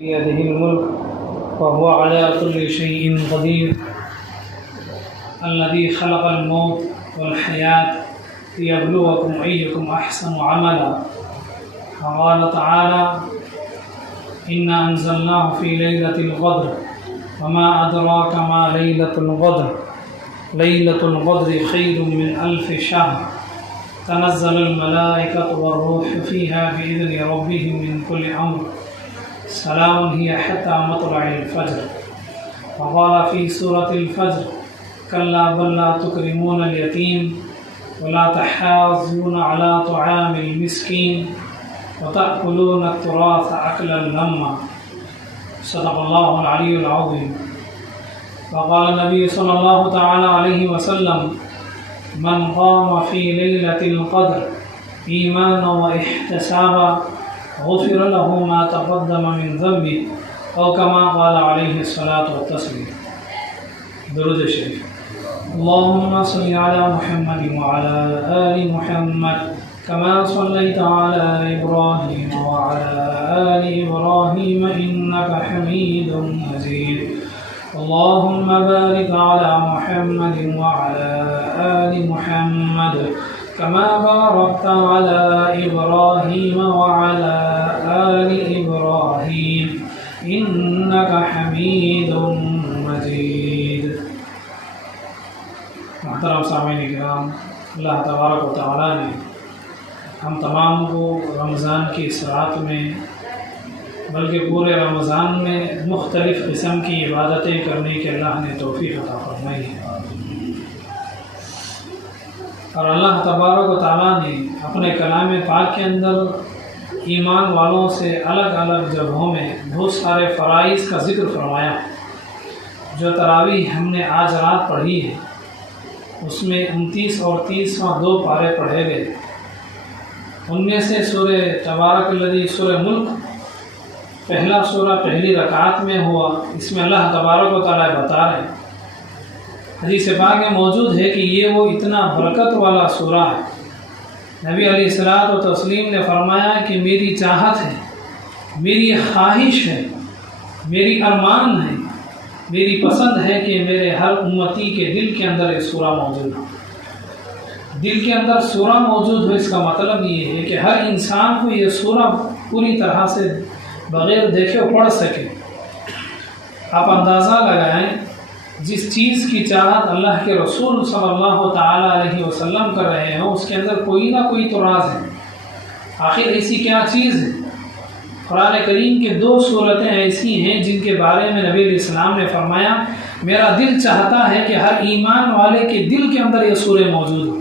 بيده الملك وهو على كل شيء قدير الذي خلق الموت والحياة ليبلوكم أيكم أحسن عملا. وقال تعالى: إنا أنزلناه في ليلة القدر وما أدراك ما ليلة القدر ليلة القدر خير من 1000 شهر تنزل الملائكة والروح فيها بإذن ربهم من كل أمر سلام هي حتى مطلع الفجر. وقال في سورة الفجر: كلا بل لا تكرمون اليتيم ولا تحاضون على طعام المسكين وتأكلون التراث أكلا لما. صدق الله العلي العظيم. وقال النبي صلى الله تعالى عليه وسلم: من قام في ليلة القدر إيمانا واحتسابا غفر له ما تقدم من ذنبه أو كما قال عليه الصلاة والتسليم. درود شریف. اللهم صل على محمد وعلى آل محمد كما صليت على إبراهيم وعلى آل إبراهيم إنك حميد مجيد. اللهم بارك على محمد وعلى آل محمد كما باركت على إبراهيم وعلى آل إبراهيم إنك حميد مجيد. محترم سامعین کرام، اللہ تبارک و تعالیٰ نے ہم تمام کو رمضان کی اس رات میں بلکہ پورے رمضان میں مختلف قسم کی عبادتیں کرنے کے اللہ نے توفیق عطا فرمائی ہے، اور اللہ تبارک و تعالیٰ نے اپنے کلام پاک کے اندر ایمان والوں سے الگ الگ جگہوں میں بہت سارے فرائض کا ذکر فرمایا. جو تراویح ہم نے آج رات پڑھی ہے اس میں 29 اور 30واں 2 پارے پڑھے گئے. ان میں سے سورہ تبارک الذی سورہ ملک پہلا سورہ پہلی رکعت میں ہوا. اس میں اللہ تبارک و تعالیٰ بتا رہے ہیں، حدیث پاک میں موجود ہے کہ یہ وہ اتنا برکت والا سورہ ہے. نبی علیہ الصلوۃ والتسلیم نے فرمایا کہ میری چاہت ہے، میری خواہش ہے، میری ارمان ہے، میری پسند ہے کہ میرے ہر امتی کے دل کے اندر یہ سورہ موجود ہو. دل کے اندر سورہ موجود ہو، اس کا مطلب یہ ہے کہ ہر انسان کو یہ سورہ پوری طرح سے بغیر دیکھے پڑھ سکے. آپ اندازہ لگائیں، جس چیز کی چاہت اللہ کے رسول صلی اللہ تعالیٰ علیہ وسلم کر رہے ہیں اس کے اندر کوئی نہ کوئی تو راز ہے. آخر ایسی کیا چیز ہے؟ قرآن کریم کے 2 صورتیں ایسی ہیں جن کے بارے میں نبی علیہ السلام نے فرمایا میرا دل چاہتا ہے کہ ہر ایمان والے کے دل کے اندر یہ سورہ موجود ہو.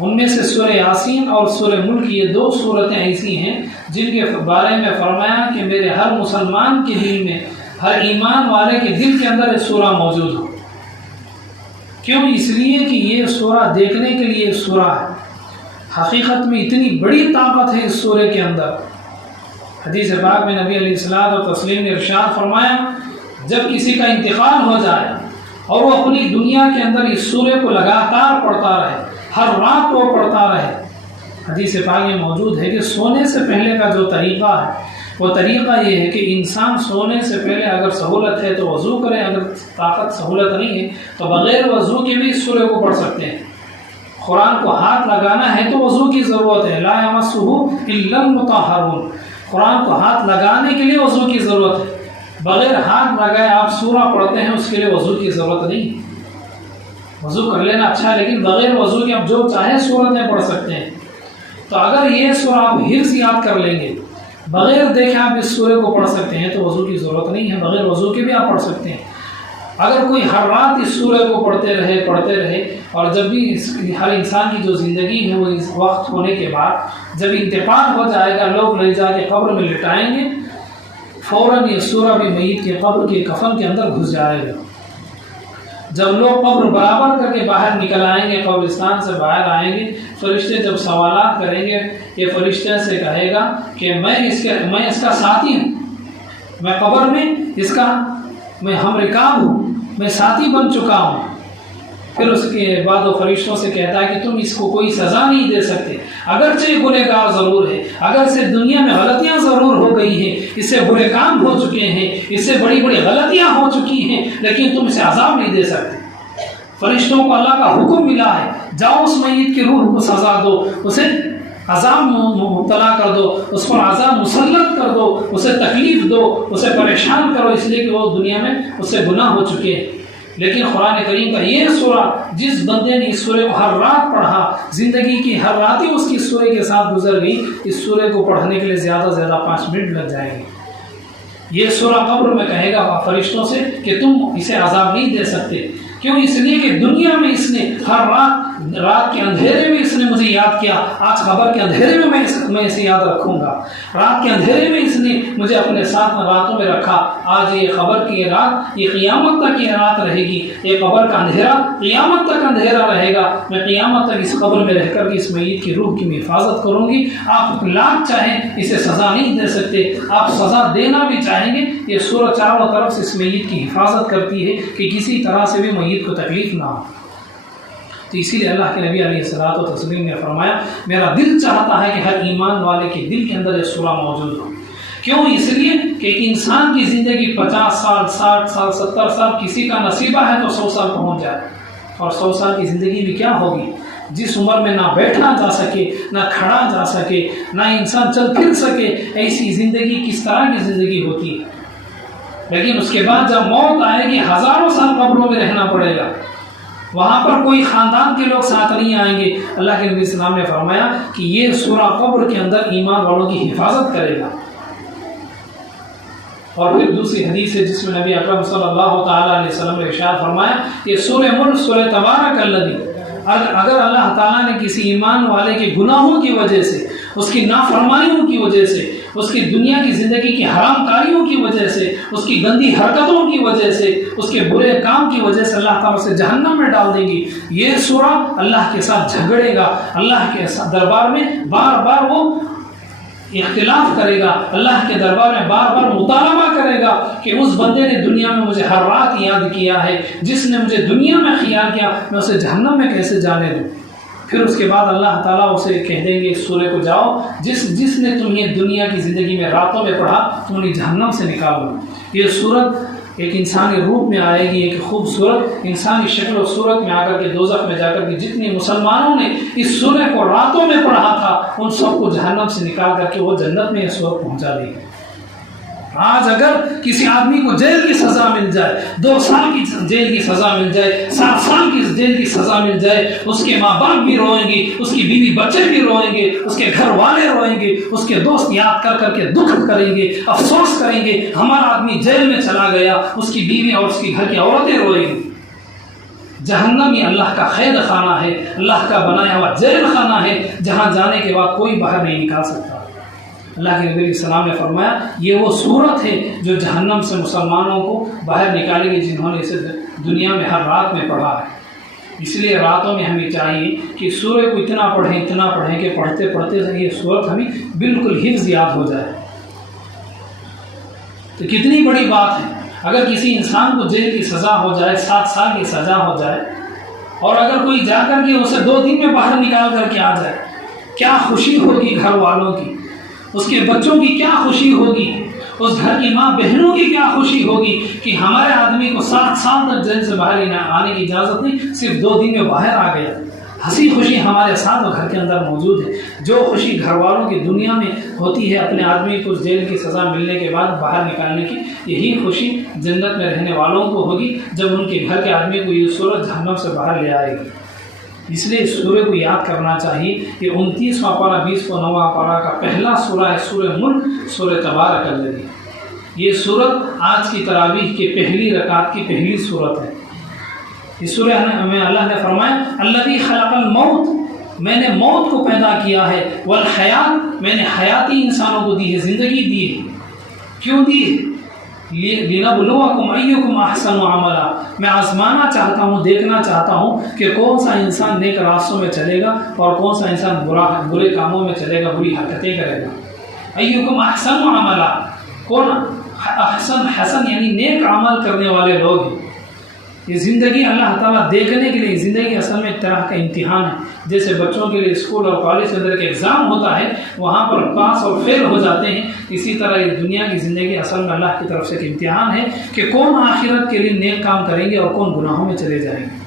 ان میں سے سورہ یاسین اور سورہ ملک، یہ 2 صورتیں ایسی ہیں جن کے بارے میں فرمایا کہ میرے ہر مسلمان کے دل میں، ہر ایمان والے کے دل کے اندر یہ سورہ موجود ہو. کیوں؟ اس لیے کہ یہ سورہ دیکھنے کے لیے سورہ ہے. حقیقت میں اتنی بڑی طاقت ہے اس سورے کے اندر. حدیث پاک میں نبی علیہ الصلوۃ والتسلیم نے ارشاد فرمایا جب کسی کا انتقال ہو جائے اور وہ اپنی دنیا کے اندر اس سورے کو لگاتار پڑھتا رہے، ہر رات وہ پڑھتا رہے، حدیث پاک میں موجود ہے کہ سونے سے پہلے کا جو طریقہ ہے وہ طریقہ یہ ہے کہ انسان سونے سے پہلے اگر سہولت ہے تو وضو کرے، اگر طاقت سہولت نہیں ہے تو بغیر وضو کے بھی اس سورے کو پڑھ سکتے ہیں. قرآن کو ہاتھ لگانا ہے تو وضو کی ضرورت ہے، لا یمسہ الا المطہرون. قرآن کو ہاتھ لگانے کے لیے وضو کی ضرورت ہے. بغیر ہاتھ لگائے آپ سورہ پڑھتے ہیں اس کے لیے وضو کی ضرورت نہیں. وضو کر لینا اچھا ہے، لیکن بغیر وضو کے آپ جو چاہے سورتیں پڑھ سکتے ہیں. تو اگر یہ سورہ آپ حفظ یاد کر لیں گے، بغیر دیکھے آپ اس سورے کو پڑھ سکتے ہیں تو وضو کی ضرورت نہیں ہے، بغیر وضو کے بھی آپ پڑھ سکتے ہیں. اگر کوئی ہر رات اس سورے کو پڑھتے رہے اور جب بھی ہر انسان کی جو زندگی ہے وہ اس وقت ہونے کے بعد جب انتقال ہو جائے گا، لوگ لے جا کے قبر میں لٹائیں گے، فوراً یہ سورہ بھی میت کے قبر کے کفن کے اندر گھس جائے گا. جب لوگ قبر برابر کر کے باہر نکل آئیں گے، قبرستان سے باہر آئیں گے، فرشتے جب سوالات کریں گے، یہ فرشتے سے کہے گا کہ میں اس کا ساتھی ہوں، میں قبر میں میں ہم رکاب ہوں، میں ساتھی بن چکا ہوں. پھر اس کے بعد وہ فرشتوں سے کہتا ہے کہ تم اس کو کوئی سزا نہیں دے سکتے، اگرچہ یہ گنہگار ضرور ہے، اگر سے دنیا میں غلطیاں ضرور ہو گئی ہیں، اس سے برے کام ہو چکے ہیں، اس سے بڑی بڑی غلطیاں ہو چکی ہیں، لیکن تم اسے عذاب نہیں دے سکتے۔ فرشتوں کو اللہ کا حکم ملا ہے، جاؤ اس میت کی روح کو سزا دو، اسے عذاب مبتلا کر دو، اس پر عذاب مسلط کر دو، اسے تکلیف دو، اسے پریشان کرو، اس لیے کہ وہ دنیا میں اس سے گناہ ہو چکے ہیں۔ لیکن قرآن کریم کا یہ سورہ، جس بندے نے اس سورے کو ہر رات پڑھا، زندگی کی ہر رات ہی اس کی سورے کے ساتھ گزر گئی، اس سورے کو پڑھنے کے لیے زیادہ سے زیادہ 5 منٹ لگ جائیں گے۔ یہ سورہ قبر میں کہے گا فرشتوں سے کہ تم اسے عذاب نہیں دے سکتے، کیوں؟ اس لیے کہ دنیا میں اس نے ہر رات کے اندھیرے میں اس نے مجھے یاد کیا، آج قبر کے اندھیرے میں میں اسے یاد رکھوں گا، رات کے اندھیرے میں اس نے مجھے اپنے ساتھ راتوں میں رکھا، آج یہ قبر کی رات، یہ قیامت تک یہ رات رہے گی، یہ قبر کا اندھیرا قیامت تک اندھیرا رہے گا، میں قیامت تک اس قبر میں رہ کر کے اس میت کی روح کی میں حفاظت کروں گی۔ آپ لاکھ چاہیں اسے سزا نہیں دے سکتے، آپ سزا دینا بھی چاہیں گے، یہ سورہ چاروں طرف سے اس میت کی حفاظت کرتی ہے کہ کسی طرح سے بھی میت کو تکلیف نہ ہو۔ تو اسی لیے اللہ کے نبی علیہ الصلوۃ والتسلیم نے فرمایا، میرا دل چاہتا ہے کہ ہر ایمان والے کے دل کے اندر یہ سورہ موجود ہو۔ کیوں؟ اس لیے کہ ایک انسان کی زندگی 50 سال، 60 سال، 70 سال، کسی کا نصیبہ ہے تو 100 سال پہنچ جائے، اور 100 سال کی زندگی بھی کیا ہوگی؟ جس عمر میں نہ بیٹھا جا سکے، نہ کھڑا جا سکے، نہ انسان چل پھر سکے، ایسی زندگی کس طرح کی زندگی ہوتی ہے؟ لیکن اس کے بعد جب موت آئے گی، ہزاروں سال قبروں میں رہنا پڑے گا، وہاں پر کوئی خاندان کے لوگ ساتھ نہیں آئیں گے۔ اللہ کے نبی صلی اللہ علیہ وسلم نے فرمایا کہ یہ سورہ قبر کے اندر ایمان والوں کی حفاظت کرے گا۔ اور پھر دوسری حدیث ہے جس میں نبی اکرم صلی اللہ تعالیٰ علیہ وسلم نے ارشاد فرمایا کہ سورہ ملک، سورہ تبارک الذی، اگر اللہ تعالیٰ نے کسی ایمان والے کے گناہوں کی وجہ سے، اس کی نافرمانیوں کی وجہ سے، اس کی دنیا کی زندگی کی حرام کاریوں کی وجہ سے، اس کی گندی حرکتوں کی وجہ سے، اس کے برے کام کی وجہ سے اللہ تعالیٰ سے جہنم میں ڈال دیں گی، یہ سورہ اللہ کے ساتھ جھگڑے گا، اللہ کے دربار میں بار بار وہ اختلاف کرے گا، اللہ کے دربار میں بار بار مطالبہ کرے گا کہ اس بندے نے دنیا میں مجھے ہر رات یاد کیا ہے، جس نے مجھے دنیا میں خیال کیا، میں اسے جہنم میں کیسے جانے دوں؟ پھر اس کے بعد اللہ تعالیٰ اسے کہہ دیں گے اس سورے کو، جاؤ، جس نے تمہیں دنیا کی زندگی میں راتوں میں پڑھا، تم انہیں جہنم سے نکال دو۔ یہ سورت ایک انسانی روپ میں آئے گی، ایک خوبصورت انسانی شکل و صورت میں آ کر کے دوزخ میں جا کر کے جتنے مسلمانوں نے اس سورے کو راتوں میں پڑھا تھا، ان سب کو جہنم سے نکال کر کے وہ جنت میں یہ سورت پہنچا دی۔ آج اگر کسی آدمی کو جیل کی سزا مل جائے، 2 سال کی جیل کی سزا مل جائے، 7 سال کی جیل کی سزا مل جائے، اس کے ماں باپ بھی روئیں گے، اس کی بیوی بچے بھی روئیں گے، اس کے گھر والے روئیں گے، اس کے دوست یاد کر کر کے دکھ کریں گے، افسوس کریں گے، ہمارا آدمی جیل میں چلا گیا، اس کی بیوی اور اس کی گھر کی عورتیں روئیں گی۔ جہنم یہ اللہ کا قید خانہ ہے، اللہ کا بنایا ہوا جیل خانہ ہے، جہاں جانے کے بعد کوئی باہر نہیں نکال سکتا۔ اللہ کے نبی علیہ السلام نے فرمایا یہ وہ صورت ہے جو جہنم سے مسلمانوں کو باہر نکالے گی، جنہوں نے اسے دنیا میں ہر رات میں پڑھا ہے۔ اس لیے راتوں میں ہمیں چاہیے کہ سورہ کو اتنا پڑھیں کہ پڑھتے پڑھتے یہ صورت ہمیں بالکل حفظ یاد ہو جائے۔ تو کتنی بڑی بات ہے، اگر کسی انسان کو جیل کی سزا ہو جائے، 7 سال کی سزا ہو جائے، اور اگر کوئی جا کر کے اسے 2 دن میں باہر نکال کر کے آ جائے، کیا خوشی ہوگی گھر والوں کی، اس کے بچوں کی کیا خوشی ہوگی، اس گھر کی ماں بہنوں کی کیا خوشی ہوگی کہ ہمارے آدمی کو 7 سال تک جیل سے باہر آنے کی اجازت نہیں، صرف 2 دن میں باہر آ گیا۔ ہنسی خوشی ہمارے ساتھ گھر کے اندر موجود ہے۔ جو خوشی گھر والوں کی دنیا میں ہوتی ہے اپنے آدمی کو جیل کی سزا ملنے کے بعد باہر نکالنے کی، یہی خوشی جنت میں رہنے والوں کو ہوگی جب ان کے گھر کے آدمی کو یہ سورج جہنم سے باہر لے آئے گی۔ اس لیے اس سورہ کو یاد کرنا چاہیے کہ 29واں پارہ 20واں پارہ کا پہلا سورہ ہے سورہ ملک، سورہ تبارک الذی۔ یہ سورت آج کی تراویح کے پہلی رکعت کی پہلی سورت ہے۔ اس سورہ میں اللہ نے فرمایا الذی خلق الموت، میں نے موت کو پیدا کیا ہے، والحیات، میں نے حیاتی انسانوں کو دی ہے، زندگی دی ہے۔ کیوں دی ہے؟ لِنَبْلُوَكُمْ أَيُّكُمْ أَحْسَنُ عَمَلًا، میں آزمانا چاہتا ہوں، دیکھنا چاہتا ہوں کہ کون سا انسان نیک راستوں میں چلے گا اور کون سا انسان برے کاموں میں چلے گا، بری حرکتیں کرے گا۔ أَيُّكُمْ أَحْسَنُ عَمَلًا، کون حسن یعنی نیک عمل کرنے والے لوگ ہیں۔ یہ زندگی اللہ تعالیٰ دیکھنے کے لیے، زندگی اصل میں ایک طرح کا امتحان ہے، جیسے بچوں کے لیے اسکول اور کالج کے اندر ایک ایگزام ہوتا ہے، وہاں پر پاس اور فیل ہو جاتے ہیں، اسی طرح یہ دنیا کی زندگی اصل میں اللہ کی طرف سے ایک امتحان ہے کہ کون آخرت کے لیے نیک کام کریں گے اور کون گناہوں میں چلے جائیں گے۔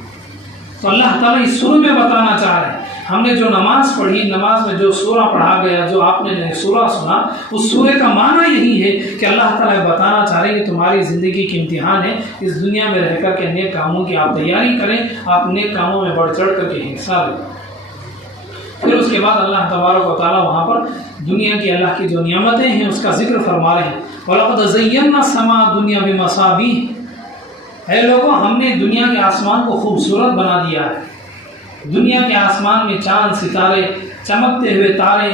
تو اللہ تعالیٰ اس سورہ میں بتانا چاہ رہے ہیں، ہم نے جو نماز پڑھی، نماز میں جو سورہ پڑھا گیا، جو آپ نے سورہ سنا، اس سورہ کا معنی یہی ہے کہ اللہ تعالیٰ بتانا چاہ رہے ہیں کہ تمہاری زندگی کی امتحان ہے، اس دنیا میں رہ کر کے نیک کاموں کی آپ تیاری کریں، آپ نیک کاموں میں بڑھ چڑھ کر کے حصہ لیں۔ پھر اس کے بعد اللہ تبارک و تعالیٰ وہاں پر دنیا کی اللہ کی جو نعمتیں ہیں اس کا ذکر فرما رہے ہیں، وَلَقَدْ زَيَّنَّا السَّمَاءَ الدُّنْيَا بِمَصَابِيحَ، اے لوگوں ہم نے دنیا کے آسمان کو خوبصورت بنا دیا ہے۔ دنیا کے آسمان میں چاند ستارے، چمکتے ہوئے تارے،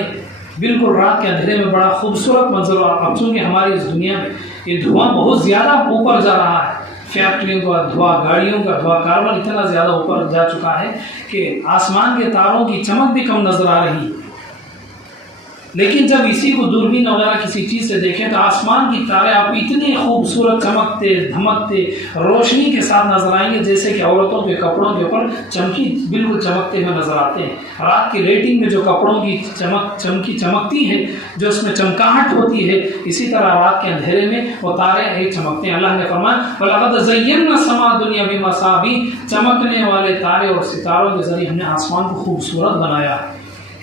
بالکل رات کے اندھیرے میں بڑا خوبصورت منظر۔ اب چونکہ ہماری اس دنیا میں یہ دھواں بہت زیادہ اوپر جا رہا ہے، فیکٹریوں کا دھواں، گاڑیوں کا دھواں، کاربن اتنا زیادہ اوپر جا چکا ہے کہ آسمان کے تاروں کی چمک بھی کم نظر آ رہی ہے۔ لیکن جب اسی کو دوربین وغیرہ کسی چیز سے دیکھیں تو آسمان کی تارے آپ اتنے خوبصورت چمکتے دھمکتے روشنی کے ساتھ نظر آئیں گے جیسے کہ عورتوں کے کپڑوں کے اوپر بالکل چمکتے ہوئے نظر آتے ہیں۔ رات کی ریٹنگ میں جو کپڑوں کی چمکتی ہے، جو اس میں چمکاہٹ ہوتی ہے، اسی طرح رات کے اندھیرے میں وہ تارے ایک چمکتے ہیں۔ اللہ نے فرمایا وَلَقَدْ زَيَّنَّا السَّمَاءَ الدُّنْيَا بِمَصَابِيحَ، چمکنے والے تارے اور ستاروں کے ذریعے ہم نے آسمان کو خوبصورت بنایا۔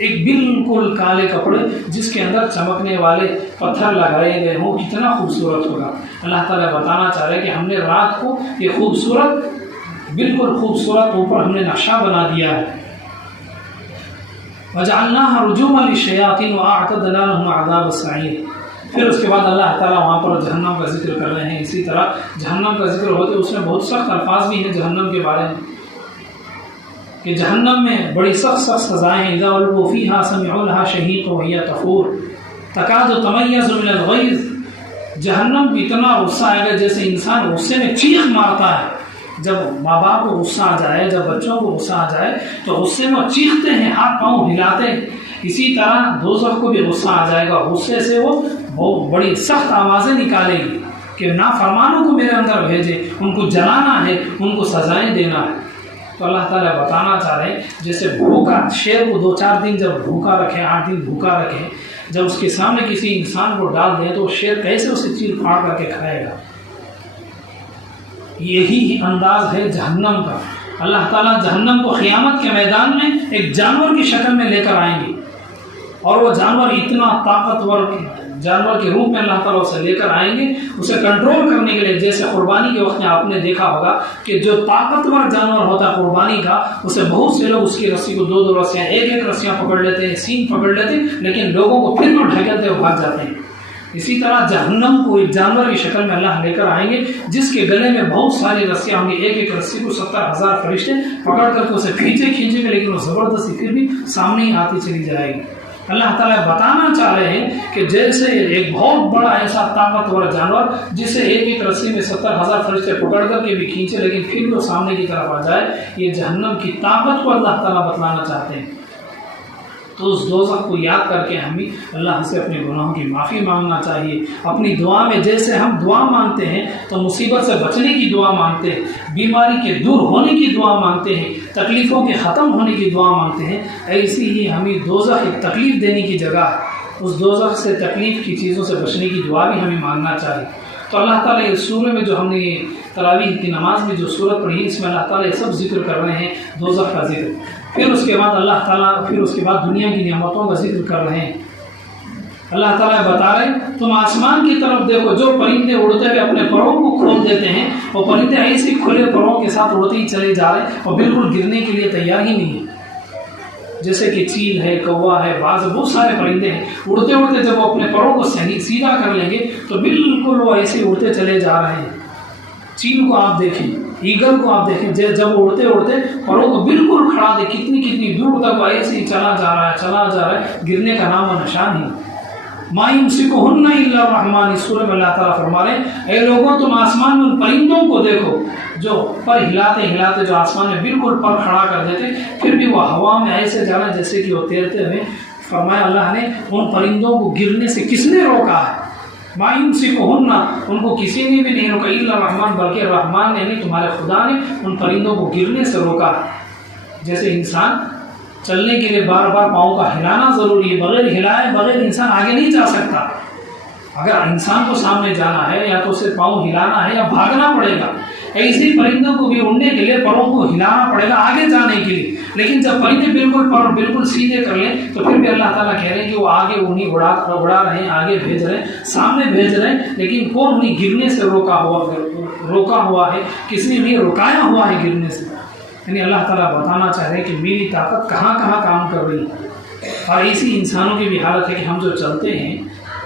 ایک بالکل کالے کپڑے جس کے اندر چمکنے والے پتھر لگائے گئے ہوں، کتنا خوبصورت ہوگا۔ اللہ تعالیٰ بتانا چاہ رہے ہیں کہ ہم نے رات کو یہ خوبصورت، بالکل خوبصورت اوپر ہم نے نقشہ بنا دیا ہے۔ وَجَعَلْنَاهَا رُجُومًا لِلشَّيَاطِينِ وَأَعْتَدْنَا لَهُمْ عَذَابَ السَّعِيرِ۔ پھر اس کے بعد اللہ تعالیٰ وہاں پر جہنم کا ذکر کر رہے ہیں۔ اسی طرح جہنم کا ذکر ہوتے اس میں بہت سخت الفاظ بھی ہیں جہنم کے بارے میں کہ جہنم میں بڑی سخت سزائیں ہیں۔ اِذَا أُلْقُوا فِيهَا سَمِعُوا لَهَا شَهِيقًا وَهِيَ تَفُورُ تَكَادُ تَمَيَّزُ مِنَ الْغَيْظِ۔ جہنم اتنا غصہ آئے گا جیسے انسان غصے میں چیخ مارتا ہے۔ جب ماں باپ کو غصہ آ جائے، جب بچوں کو غصہ آ جائے تو غصے میں چیختے ہیں، ہاتھ پاؤں ہلاتے ہیں۔ اسی طرح دوزخ کو بھی غصہ آ جائے گا، غصے سے وہ بہت بڑی سخت آوازیں نکالے گی کہ نافرمانوں کو میرے اندر بھیجے، ان کو جلانا ہے، ان کو سزائیں دینا ہے۔ تو اللہ تعالیٰ بتانا چاہ رہے ہیں جیسے بھوکا شیر کو 2-4 دن جب بھوکا رکھیں، 8 دن بھوکا رکھیں، جب اس کے سامنے کسی انسان کو ڈال دیں تو شیر کیسے اسے چیر پھاڑ کر کے کھائے گا۔ یہی انداز ہے جہنم کا۔ اللہ تعالیٰ جہنم کو قیامت کے میدان میں ایک جانور کی شکل میں لے کر آئیں گے، اور وہ جانور اتنا طاقتور جانور کے روپ میں اللہ تعالیٰ اسے لے کر آئیں گے اسے کنٹرول کرنے کے لیے۔ جیسے قربانی کے وقت میں آپ نے دیکھا ہوگا کہ جو طاقتور جانور ہوتا ہے قربانی کا، اسے بہت سے لوگ اس کی رسی کو 2-2 رسیاں، 1-1 رسیاں پکڑ لیتے ہیں، سینگ پکڑ لیتے ہیں، لیکن لوگوں کو پھر وہ ڈھکیلتے ہوئے بھاگ جاتے ہیں۔ اسی طرح جہنم کو ایک جانور کی شکل میں اللہ لے کر آئیں گے جس کے گلے میں بہت ساری رسیاں ہوں گی، 1-1 رسی کو 70,000 فرشتے پکڑ کر کے اسے کھینچیں گے، لیکن وہ زبردستی پھر بھی سامنے ہی آتی چلی جائے گی۔ اللہ تعالیٰ بتانا چاہ رہے ہیں کہ جیسے ایک بہت بڑا ایسا طاقتور جانور جسے 1-1 رسی میں 70,000 فرشتے پکڑ کر کے بھی کھینچے لیکن پھر وہ سامنے کی طرف آ جائے، یہ جہنم کی طاقت کو اللہ تعالیٰ بتلانا چاہتے ہیں۔ تو اس دوزخ کو یاد کر کے ہمیں اللہ سے اپنے گناہوں کی معافی مانگنا چاہیے۔ اپنی دعا میں جیسے ہم دعا مانگتے ہیں تو مصیبت سے بچنے کی دعا مانگتے ہیں، بیماری کے دور ہونے کی دعا مانگتے ہیں، تکلیفوں کے ختم ہونے کی دعا مانگتے ہیں، ایسی ہی ہمیں دوزخ ایک تکلیف دینے کی جگہ، اس دوزخ سے تکلیف کی چیزوں سے بچنے کی دعا بھی ہمیں مانگنا چاہیے۔ تو اللہ تعالیٰ اس سورہ میں جو ہم نے تراویح کی نماز میں جو سورت پڑھی اس میں اللہ تعالیٰ یہ سب ذکر کر رہے ہیں، دوزخ کا ذکر، پھر اس کے بعد اللہ تعالیٰ دنیا کی نعمتوں کا ذکر کر رہے ہیں۔ اللہ تعالیٰ بتا رہے ہیں تم آسمان کی طرف دیکھو، جو پرندے اڑتے ہوئے اپنے پروں کو کھول دیتے ہیں، وہ پرندے ایسے کھلے پروں کے ساتھ اڑتے ہی چلے جا رہے ہیں اور بالکل گرنے کے لیے تیار ہی نہیں ہے۔ جیسے کہ چیل ہے، کوا ہے، باز، بہت سارے پرندے ہیں، اڑتے اڑتے جب وہ اپنے پروں کو سیدھا کر لیں گے تو بالکل وہ ایسے اڑتے چلے جا رہے ہیں۔ چیل کو آپ دیکھیں، ایگل کو آپ دیکھیں، جب اڑتے اڑتے پروں کو بالکل کھڑا دے، کتنی دور تک وہ ایسے ہی چلا جا رہا ہے، گرنے کا نام و نشان ہی۔ ما یمسکہن الا الرحمن، اس سورہ میں اللہ تعالیٰ فرما رہے ہیں اے لوگوں تم آسمان میں ان پرندوں کو دیکھو جو پر ہلاتے جو آسمان میں بالکل پر کھڑا کر دیتے، پھر بھی وہ ہوا میں ایسے جا رہے جیسے کہ وہ تیرتے ہوئے۔ فرمایا اللہ نے ان پرندوں کو گرنے سے کس نے روکا ہے؟ ما یمسکہن، ان کو کسی نے بھی نہیں روکا، الا الرحمن، بلکہ رحمان نے یعنی تمہارے خدا نے ان پرندوں کو گرنے سے روکا۔ جیسے انسان چلنے کے لیے بار بار پاؤں کا ہلانا ضروری ہے، بغیر ہلائے بغیر انسان آگے نہیں جا سکتا۔ اگر انسان کو سامنے جانا ہے یا تو اسے پاؤں ہلانا ہے یا بھاگنا پڑے گا، ایسے ہی پرندوں کو بھی اڑنے کے لیے پروں کو ہلانا پڑے گا آگے جانے کے لیے۔ لیکن جب پرندے بالکل سیدھے کر لیں تو پھر بھی اللہ تعالیٰ کہہ رہے ہیں کہ وہ آگے انہیں اڑا رہے ہیں، آگے بھیج رہے ہیں، سامنے بھیج رہے ہیں، لیکن کون انہیں گرنے سے روکا ہوا ہے؟ کس نے انہیں رکایا ہوا ہے گرنے سے؟ یعنی اللہ تعالیٰ بتانا چاہ رہے ہیں کہ میری طاقت کہاں کہاں کام کر رہی ہے۔ اور ایسی انسانوں کی بھی حالت ہے کہ ہم جو چلتے ہیں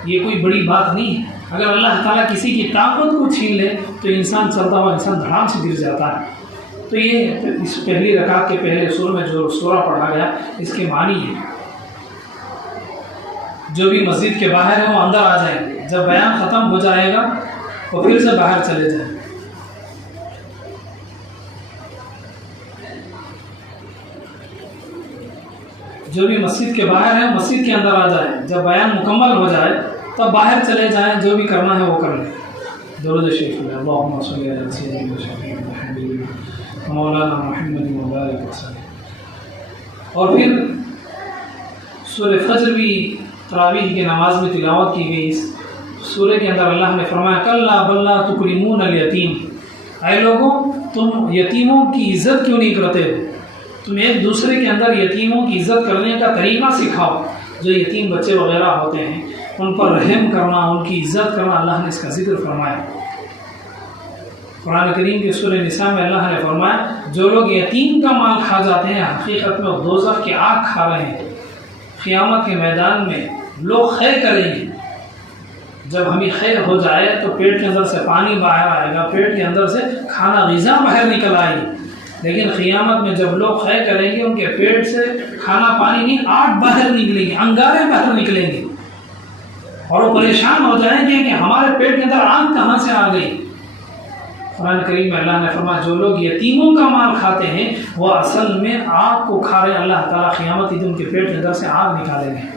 یہ کوئی بڑی بات نہیں ہے۔ اگر اللہ تعالیٰ کسی کی طاقت کو چھین لے تو انسان چلتا ہوا انسان دھڑام سے گر جاتا ہے۔ تو یہ اس پہلی رکعت کے پہلے سور میں جو سورہ پڑھا گیا اس کے معنی ہے جو بھی مسجد کے باہر ہے وہ اندر آ جائیں گے، جب بیان ختم ہو جائے گا تو پھر سے باہر چلے جائیں۔ جو بھی مسجد کے باہر ہے مسجد کے اندر آ جائیں، جب بیان مکمل ہو جائے تب باہر چلے جائیں، جو بھی کرنا ہے وہ کر لیں۔ درود شریف اللہم صلی علی سیدنا محمد مولانا محمد مبارک وسلم۔ اور پھر سورہ فجر بھی تراویح کی نماز میں تلاوت کی گئی۔ اس سورہ کے اندر اللہ نے فرمایا کلا بل لا تکرمون الیتیم، اے لوگوں تم یتیموں کی عزت کیوں نہیں کرتے ہو؟ تم ایک دوسرے کے اندر یتیموں کی عزت کرنے کا طریقہ سکھاؤ۔ جو یتیم بچے وغیرہ ہوتے ہیں ان پر رحم کرنا، ان کی عزت کرنا، اللہ نے اس کا ذکر فرمایا۔ قرآن کریم کے سورہ نساء میں اللہ نے فرمایا جو لوگ یتیم کا مال کھا جاتے ہیں حقیقت میں دوزخ کی آگ کھا رہے ہیں۔ قیامت کے میدان میں لوگ خیر کریں گے، جب ہمیں خیر ہو جائے تو پیٹ کے اندر سے پانی باہر آئے گا، پیٹ کے اندر سے کھانا غذا باہر نکل آئے گی۔ لیکن قیامت میں جب لوگ خیر کریں گے ان کے پیٹ سے کھانا پانی نہیں، آگ باہر نکلیں گے، انگارے باہر نکلیں گے، اور وہ پریشان ہو جائیں گے کہ ہمارے پیٹ کے اندر آگ کہاں سے آ گئی۔ قرآن کریم میں اللہ نے فرمایا جو لوگ یتیموں کا مال کھاتے ہیں وہ اصل میں آگ کو کھا رہے ہیں۔ اللہ تعالیٰ قیامت کے دن کے پیٹ کے اندر سے آگ نکالیں گے۔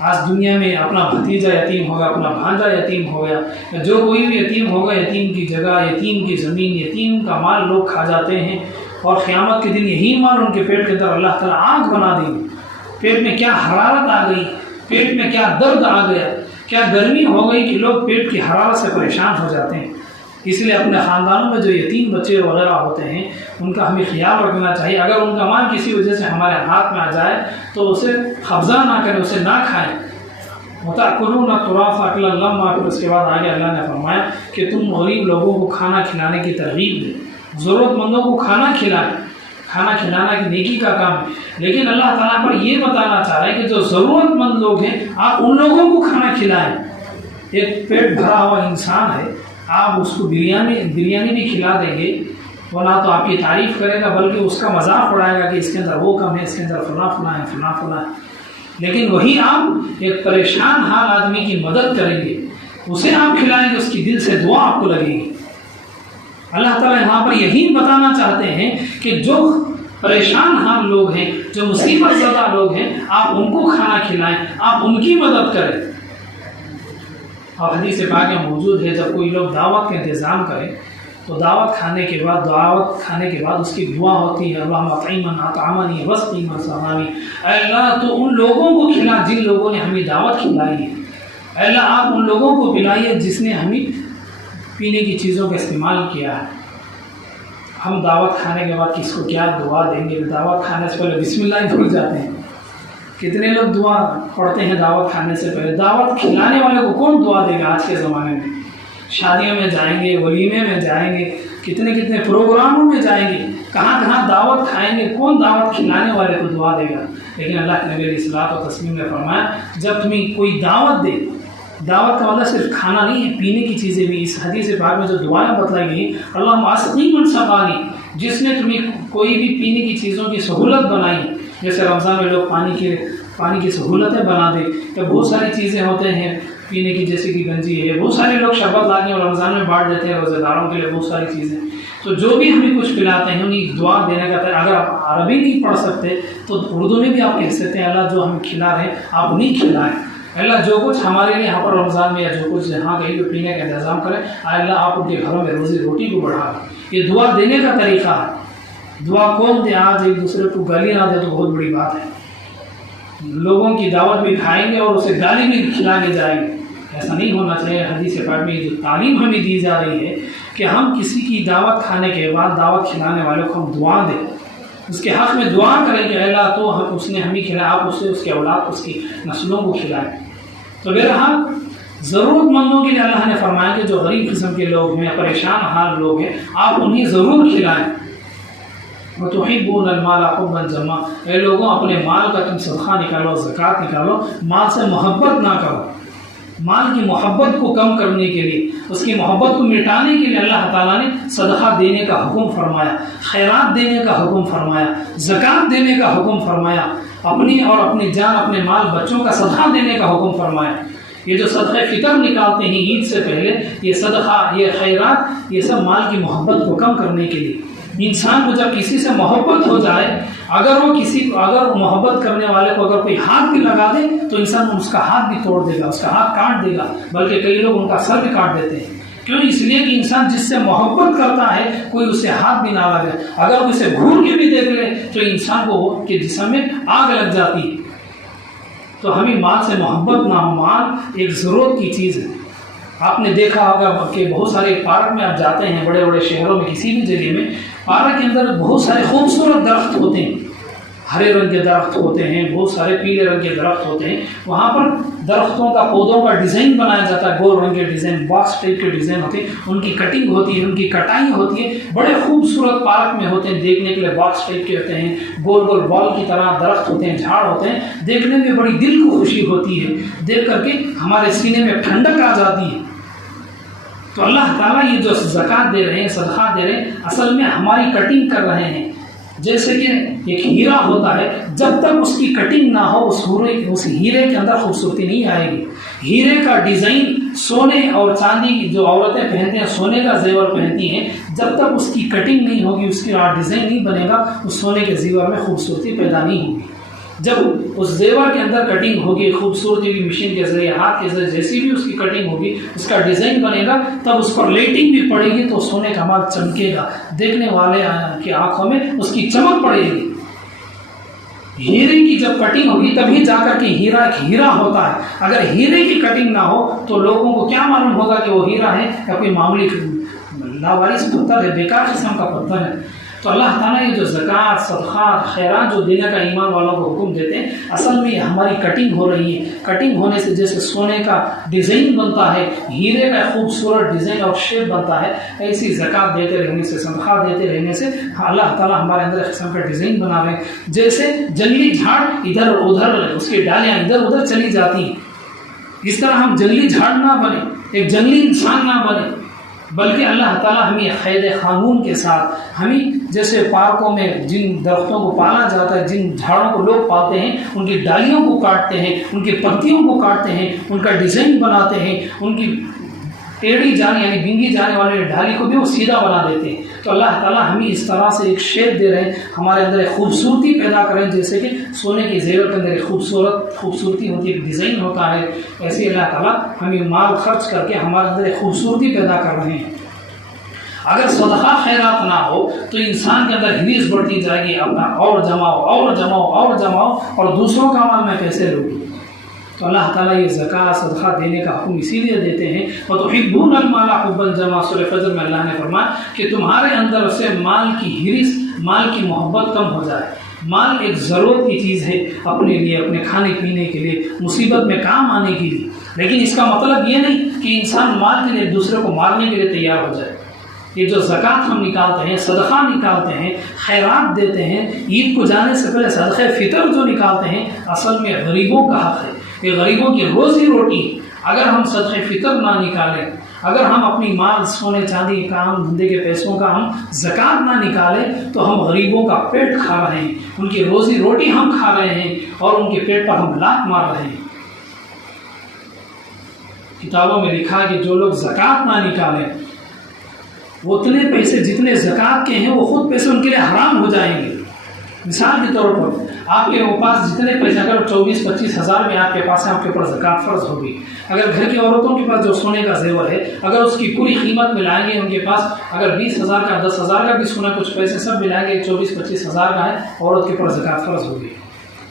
آج دنیا میں اپنا بھتیجا یتیم ہوگا، اپنا بھانجا یتیم ہو گیا، جو کوئی بھی یتیم ہوگا، یتیم کی جگہ، یتیم کی زمین، یتیم کا مال لوگ کھا جاتے ہیں، اور قیامت کے دن یہی مال ان کے پیٹ کے اندر اللہ تعالیٰ آگ بنا دیں گے۔ پیٹ میں کیا حرارت آ گئی، پیٹ میں کیا درد آ گیا، کیا گرمی ہو گئی کہ لوگ پیٹ کی حرارت سے پریشان ہو جاتے ہیں۔ اس لیے اپنے خاندانوں میں جو یتیم بچے وغیرہ ہوتے ہیں ان کا ہمیں خیال رکھنا چاہیے۔ اگر ان کا مال کسی وجہ سے ہمارے ہاتھ میں آ جائے تو اسے قبضہ نہ کریں، اسے نہ کھائیں۔ وَتَأْكُلُونَ التُّرَاثَ أَكْلًا لَمًّا، پھر اس کے بعد آگے اللہ نے فرمایا کہ تم غریب لوگوں کو کھانا کھلانے کی ترغیب دیں، ضرورت مندوں کو کھانا کھلائیں۔ کھانا کھلانا کی نیکی کا کام ہے، لیکن اللہ تعالیٰ پر یہ بتانا چاہ رہے ہیں کہ جو ضرورت مند لوگ ہیں آپ ان لوگوں کو کھانا کھلائیں۔ ایک پیٹ بھرا ہوا انسان ہے، آپ اس کو بریانی بھی کھلا دیں گے، وہ نہ تو آپ کی تعریف کرے گا بلکہ اس کا مذاق اڑائے گا کہ اس کے اندر وہ کم ہے، اس کے اندر فلاں فلاں ہے، فلاں فلاں ہے۔ لیکن وہی آپ ایک پریشان حال آدمی کی مدد کریں گے، اسے آپ کھلائیں گے، اس کی دل سے دعا آپ کو لگے گی۔ اللہ تعالیٰ یہاں پر یہی بتانا چاہتے ہیں کہ جو پریشان حال لوگ ہیں، جو مصیبت زدہ لوگ ہیں، آپ ان کو کھانا کھلائیں، آپ ان کی مدد کریں۔ اور حدیث پاک میں موجود ہے جب کوئی لوگ دعوت کا انتظام کریں تو دعوت کھانے کے بعد اس کی دعا ہوتی ہے اللہم اطعم من اطعمنی واسقی من سقانی، اے اللہ تو ان لوگوں کو کھلا جن لوگوں نے ہمیں دعوت کھلائی ہے، اے اللہ آپ ان لوگوں کو پلائیے جس نے ہمیں پینے کی چیزوں کا استعمال کیا ہے۔ ہم دعوت کھانے کے بعد کس کو کیا دعا دیں گے؟ دعوت کھانے سے پہلے بسم اللہ بھول جاتے ہیں۔ کتنے لوگ دعا پڑھتے ہیں دعوت کھانے سے پہلے؟ دعوت کھلانے والے کو کون دعا دے گا آج کے زمانے میں؟ شادیوں میں جائیں گے، ولیمے میں جائیں گے، کتنے پروگراموں میں جائیں گے، کہاں دعوت کھائیں گے، کون دعوت کھلانے والے کو دعا دے گا؟ لیکن اللہ کے نبی علیہ الصلوۃ والتسلیم نے فرمایا جب تمہیں کوئی دعوت دے، دعوت کا مطلب صرف کھانا نہیں ہے، پینے کی چیزیں بھی۔ اس حدیث پاک میں جو دعائیں بتلائی گئی اللہم اسقی من سقانی، جس نے تمہیں کوئی بھی پینے کی چیزوں کی سہولت بنائی، جیسے رمضان میں لوگ پانی کی سہولتیں بنا دیں، کہ بہت ساری چیزیں ہوتے ہیں پینے کی، جیسے کہ گنجی ہے، بہت سارے لوگ شربت لاتے ہیں اور رمضان میں بانٹ دیتے ہیں روزہ داروں کے لیے، بہت ساری چیزیں۔ تو جو بھی ہمیں کچھ پلاتے ہیں انہیں دعا دینے کا طریقہ، اگر آپ عربی نہیں پڑھ سکتے تو اردو میں بھی آپ کہہ سکتے ہیں اللہ جو ہمیں کھلا رہے ہیں آپ نہیں کھلائیں۔ اللہ جو کچھ ہمارے لیے یہاں پر رمضان میں یا جو کچھ یہاں کہیں بھی پینے کا انتظام کرے، اللہ آپ ان کے گھروں میں روزی روٹی کو بڑھا۔ یہ دعا دینے کا طریقہ ہے۔ دعا کون دے آج ایک دوسرے کو گالی نہ دے تو بہت بڑی بات ہے۔ لوگوں کی دعوت بھی کھائیں گے اور اسے گالی بھی کھلانے جائیں گے، ایسا نہیں ہونا چاہیے۔ حدیث پاک میں جو تعلیم ہمیں دی جا رہی ہے کہ ہم کسی کی دعوت کھانے کے بعد دعوت کھلانے والوں کو ہم دعا دیں، اس کے حق میں دعا کریں کہ اللہ تو اس نے ہمیں کھلایا، آپ اسے اس کے اولاد اس کی نسلوں کو کھلائیں۔ تو بہرحال ضرورت مندوں کے لیے اللہ نے فرمایا کہ جو غریب قسم کے لوگ ہیں، پریشان حال لوگ ہیں، آپ انہیں ضرور کھلائیں۔ وَتُحِبُّونَ الْمَالَ حُبًّا جَمًّا، اے لوگوں اپنے مال کا تم صدقہ نکالو، زکوٰۃ نکالو، مال سے محبت نہ کرو۔ مال کی محبت کو کم کرنے کے لیے، اس کی محبت کو مٹانے کے لیے اللہ تعالیٰ نے صدقہ دینے کا حکم فرمایا، خیرات دینے کا حکم فرمایا، زکوٰۃ دینے کا حکم فرمایا، اپنی اور اپنی جان اپنے مال بچوں کا صدقہ دینے کا حکم فرمایا۔ یہ جو صدقہ فطر نکالتے ہیں عید سے پہلے، یہ صدقہ، یہ خیرات، یہ سب مال کی محبت کو کم کرنے کے لیے۔ انسان کو جب کسی سے محبت ہو جائے، اگر وہ محبت کرنے والے کو اگر کوئی ہاتھ بھی لگا دے تو انسان اس کا ہاتھ بھی توڑ دے گا، اس کا ہاتھ کاٹ دے گا، بلکہ کئی لوگ ان کا سر بھی کاٹ دیتے ہیں۔ کیوں؟ اس لیے کہ انسان جس سے محبت کرتا ہے کوئی اسے ہاتھ بھی نہ لگے، اگر وہ اسے گھور کے بھی دیکھ لے تو انسان کو کے جسم میں آگ لگ جاتی ہے۔ تو ہمیں مال سے محبت نہ ہو، مال ایک ضرورت کی چیز ہے۔ آپ نے دیکھا ہوگا کہ بہت سارے پارک میں آپ جاتے ہیں، بڑے بڑے شہروں میں، کسی بھی جگہ میں پارک کے اندر بہت سارے خوبصورت درخت ہوتے ہیں، ہرے رنگ کے درخت ہوتے ہیں، بہت سارے پیلے رنگ کے درخت ہوتے ہیں۔ وہاں پر درختوں کا، پودوں کا ڈیزائن بنایا جاتا ہے، گول رنگ کے ڈیزائن، باکس ٹائپ کے ڈیزائن ہوتے ہیں، ان کی کٹنگ ہوتی ہے، ان کی کٹائی ہوتی ہے، بڑے خوبصورت پارک میں ہوتے ہیں، دیکھنے کے لیے باکس ٹائپ کے ہوتے ہیں، گول گول بال کی طرح درخت ہوتے ہیں، جھاڑ ہوتے ہیں، دیکھنے میں بڑی دل کو خوشی ہوتی ہے، دیکھ کر کے ہمارے سینے میں ٹھنڈک آ جاتی ہے۔ تو اللہ تعالیٰ یہ جو زکوٰۃ دے رہے ہیں، صدقہ دے رہے ہیں، اصل میں ہماری کٹنگ کر رہے ہیں۔ جیسے کہ ایک ہیرا ہوتا ہے، جب تک اس کی کٹنگ نہ ہو اس ہیرے کے اندر خوبصورتی نہیں آئے گی۔ ہیرے کا ڈیزائن سونے اور چاندی کی جو عورتیں پہنتے ہیں، سونے کا زیور پہنتی ہیں، جب تک اس کی کٹنگ نہیں ہوگی، اس کی ڈیزائن نہیں بنے گا، اس سونے کے زیور میں خوبصورتی پیدا نہیں ہوگی۔ جب اس زیور کے اندر کٹنگ ہوگی، خوبصورتی کی مشین کے ذریعے، ہاتھ کے ذریعے، جیسی بھی اس کی کٹنگ ہوگی، اس کا ڈیزائن بنے گا، تب اس پر لائٹنگ بھی پڑے گی تو سونے کا مال چمکے گا، دیکھنے والے کی آنکھوں میں اس کی چمک پڑے گی۔ ہیرے کی جب کٹنگ ہوگی تبھی جا کر کے ہیرا ایک ہیرا ہوتا ہے۔ اگر ہیرے کی کٹنگ نہ ہو تو لوگوں کو کیا معلوم ہوگا کہ وہ ہیرا ہے یا کوئی معمولی لاوارث پتھر ہے، بیکار قسم کا پتھر ہے۔ تو اللہ تعالیٰ یہ جو زکوٰۃ، صدقات، خیرات جو دینے کا ایمان والوں کو حکم دیتے ہیں، اصل میں ہماری کٹنگ ہو رہی ہے۔ کٹنگ ہونے سے جیسے سونے کا ڈیزائن بنتا ہے، ہیرے کا خوبصورت ڈیزائن اور شیپ بنتا ہے، ایسی زکوٰۃ دیتے رہنے سے، صدقہ دیتے رہنے سے اللہ تعالیٰ ہمارے اندر ایک قسم کا ڈیزائن بنا رہے ہیں۔ جیسے جنگلی جھاڑ ادھر ادھر، اس کی ڈالیاں ادھر ادھر چلی جاتی ہیں، اس طرح ہم جنگلی جھاڑ نہ بنے، ایک جنگلی انسان نہ بنے، بلکہ اللہ تعالیٰ ہمیں قید قانون کے ساتھ، ہمیں جیسے پارکوں میں جن درختوں کو پالا جاتا ہے، جن جھاڑوں کو لوگ پالتے ہیں، ان کی ڈالیوں کو کاٹتے ہیں، ان کی پتیوں کو کاٹتے ہیں، ان کا ڈیزائن بناتے ہیں، ان کی ٹیڑھی جانے یعنی بنگی جانے والی ڈالی کو بھی وہ سیدھا بنا دیتے ہیں۔ تو اللہ تعالیٰ ہمیں اس طرح سے ایک شیپ دے رہے ہیں، ہمارے اندر ایک خوبصورتی پیدا کریں، جیسے کہ سونے کے زیور کے اندر ایک خوبصورتی ہوتی ہے، ایک ڈیزائن ہوتا ہے، ایسے اللہ تعالیٰ ہمیں مال خرچ کر کے ہمارے اندر ایک خوبصورتی پیدا کر رہے ہیں۔ اگر صدقہ خیرات نہ ہو تو انسان کے اندر حریص بڑھتی جائے گی، اپنا اور جماؤ اور جماؤ اور جماؤ، اور دوسروں کا مال میں کیسے لوں گی؟ تو اللہ تعالیٰ یہ زکوٰۃ، صدقہ دینے کا حکم اسی لیے دیتے ہیں۔ وَتُحِبُّونَ الْمَالَ حُبًّا جَمًّا، سورہ فجر میں اللہ نے فرمایا کہ تمہارے اندر سے مال کی حرص، مال کی محبت کم ہو جائے۔ مال ایک ضرورت کی چیز ہے اپنے لیے، اپنے کھانے پینے کے لیے، مصیبت میں کام آنے کے لیے، لیکن اس کا مطلب یہ نہیں کہ انسان مال کے لیے ایک دوسرے کو مارنے کے لیے تیار ہو جائے۔ یہ جو زکوٰۃ ہم نکالتے ہیں، صدقہ نکالتے ہیں، خیرات دیتے ہیں، عید کو جانے سے پہلے صدقہ فطر جو نکالتے ہیں، اصل میں غریبوں کا حق ہے، یہ غریبوں کی روزی روٹی۔ اگر ہم صدقہ فطر نہ نکالیں، اگر ہم اپنی مال، سونے چاندی، کام دھندے کے پیسوں کا ہم زکوٰۃ نہ نکالیں تو ہم غریبوں کا پیٹ کھا رہے ہیں، ان کی روزی روٹی ہم کھا رہے ہیں اور ان کے پیٹ پر ہم لات مار رہے ہیں۔ کتابوں میں لکھا کہ جو لوگ زکوٰۃ نہ نکالیں، وہ اتنے پیسے جتنے زکوٰۃ کے ہیں وہ خود پیسے ان کے لیے حرام ہو جائیں گے۔ مثال کے طور پر آپ کے پاس جتنے پیسے، اگر 24-25 ہزار میں آپ کے پاس ہے، آپ کے اوپر زکوٰۃ فرض ہوگی۔ اگر گھر کی عورتوں کے پاس جو سونے کا زیور ہے، اگر اس کی پوری قیمت ملائیں گے، ان کے پاس اگر 20 ہزار کا 10 ہزار کا بھی سونا کچھ پیسے سب ملائیں گے، 24-25 ہزار کا ہے، عورت کے اوپر زکوٰۃ فرض ہوگی۔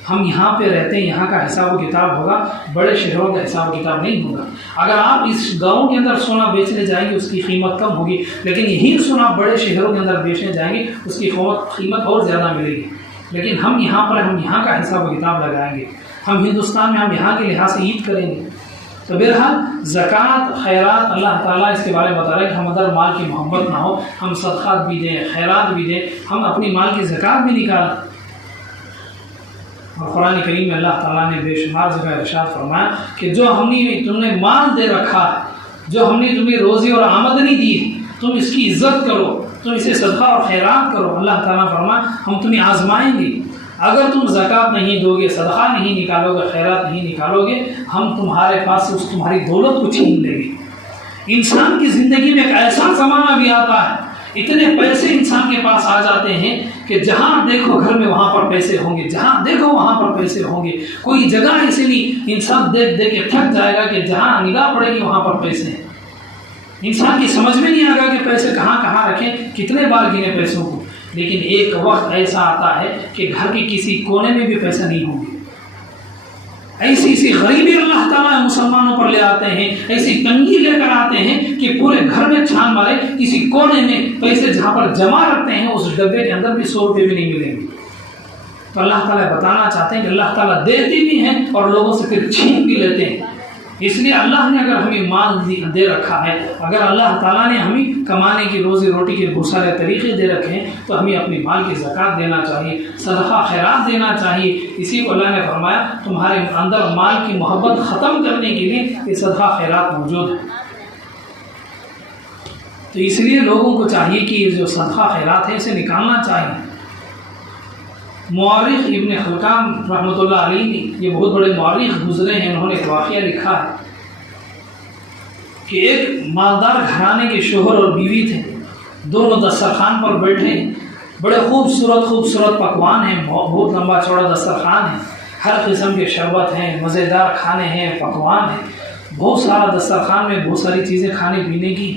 ہم یہاں پہ رہتے ہیں، یہاں کا حساب و کتاب ہوگا، بڑے شہروں کا حساب و کتاب نہیں ہوگا۔ اگر آپ اس گاؤں کے اندر سونا بیچنے جائیں گے، اس کی قیمت کم ہوگی، لیکن یہی سونا بڑے شہروں کے اندر بیچنے جائیں گے، اس کی قیمت اور زیادہ ملے گی۔ لیکن ہم یہاں کا حساب و کتاب لگائیں گے، ہم ہندوستان میں ہم یہاں کے لحاظ سے عید کریں گے۔ تو بہرحال زکوٰۃ، خیرات، اللہ تعالیٰ اس کے بارے میں بتا رہے ہیں کہ ہم اگر مال کی محبت نہ ہو، ہم صدقات بھی دیں، خیرات بھی دیں، ہم اپنی مال کی زکوٰۃ بھی نکالیں۔ اور قرآن کریم میں اللہ تعالیٰ نے بے شمار جگہ ارشاد فرمایا کہ جو تم نے مال دے رکھا ہے، جو ہم نے تمہیں روزی اور آمدنی دی ہے، تم اس کی عزت کرو، تم اسے صدقہ اور خیرات کرو۔ اللہ تعالیٰ فرمایا ہم تمہیں آزمائیں گے، اگر تم زکوٰۃ نہیں دو گے، صدقہ نہیں نکالو گے، خیرات نہیں نکالو گے، ہم تمہارے پاس سے تمہاری دولت کو چھین لیں گے۔ انسان کی زندگی میں ایک ایسا زمانہ بھی آتا ہے، اتنے پیسے انسان کے پاس آ جاتے ہیں کہ جہاں دیکھو گھر میں وہاں پر پیسے ہوں گے، جہاں دیکھو وہاں پر پیسے ہوں گے، کوئی جگہ ایسی نہیں، انسان دیکھ دیکھ کے تھک جائے گا کہ جہاں نگاہ پڑے گی وہاں پر پیسے ہیں۔ انسان کی سمجھ میں نہیں آئے گا کہ پیسے کہاں کہاں رکھیں، کتنے بار گنے پیسوں کو۔ لیکن ایک وقت ایسا آتا ہے کہ گھر کے کسی کونے میں بھی پیسہ نہیں ہوں گے۔ ایسی غریبی اللہ تعالیٰ مسلمانوں پر لے آتے ہیں، ایسی تنگی لے کر آتے ہیں کہ پورے گھر میں چھان مارے، کسی کونے میں پیسے جہاں پر جمع رکھتے ہیں اس ڈبے کے اندر بھی 100 روپے بھی نہیں ملیں گے۔ تو اللہ تعالیٰ بتانا چاہتے ہیں کہ اللہ تعالیٰ دیتے بھی ہیں اور لوگوں سے پھر چھین بھی لیتے ہیں۔ اس لیے اللہ نے اگر ہمیں مال دے رکھا ہے، اگر اللہ تعالیٰ نے ہمیں کمانے کی روزی روٹی کے بہت سارے طریقے دے رکھے ہیں، تو ہمیں اپنی مال کی زکوٰۃ دینا چاہیے، صدقہ خیرات دینا چاہیے۔ اسی کو اللہ نے فرمایا تمہارے اندر مال کی محبت ختم کرنے کے لیے یہ صدقہ خیرات موجود ہے۔ تو اس لیے لوگوں کو چاہیے کہ یہ جو صدقہ خیرات ہے اسے نکالنا چاہیے۔ مورخ ابن خلکان رحمۃ اللہ علیہ نے، یہ بہت بڑے مورخ گزرے ہیں، انہوں نے ایک واقعہ لکھا ہے کہ ایک مالدار گھرانے کے شوہر اور بیوی تھے، دونوں دسترخوان پر بیٹھے، بڑے خوبصورت پکوان ہیں، بہت لمبا چوڑا دسترخوان ہے، ہر قسم کے شربت ہیں، مزیدار کھانے ہیں، پکوان ہیں، بہت سارا دسترخوان میں بہت ساری چیزیں کھانے پینے کی،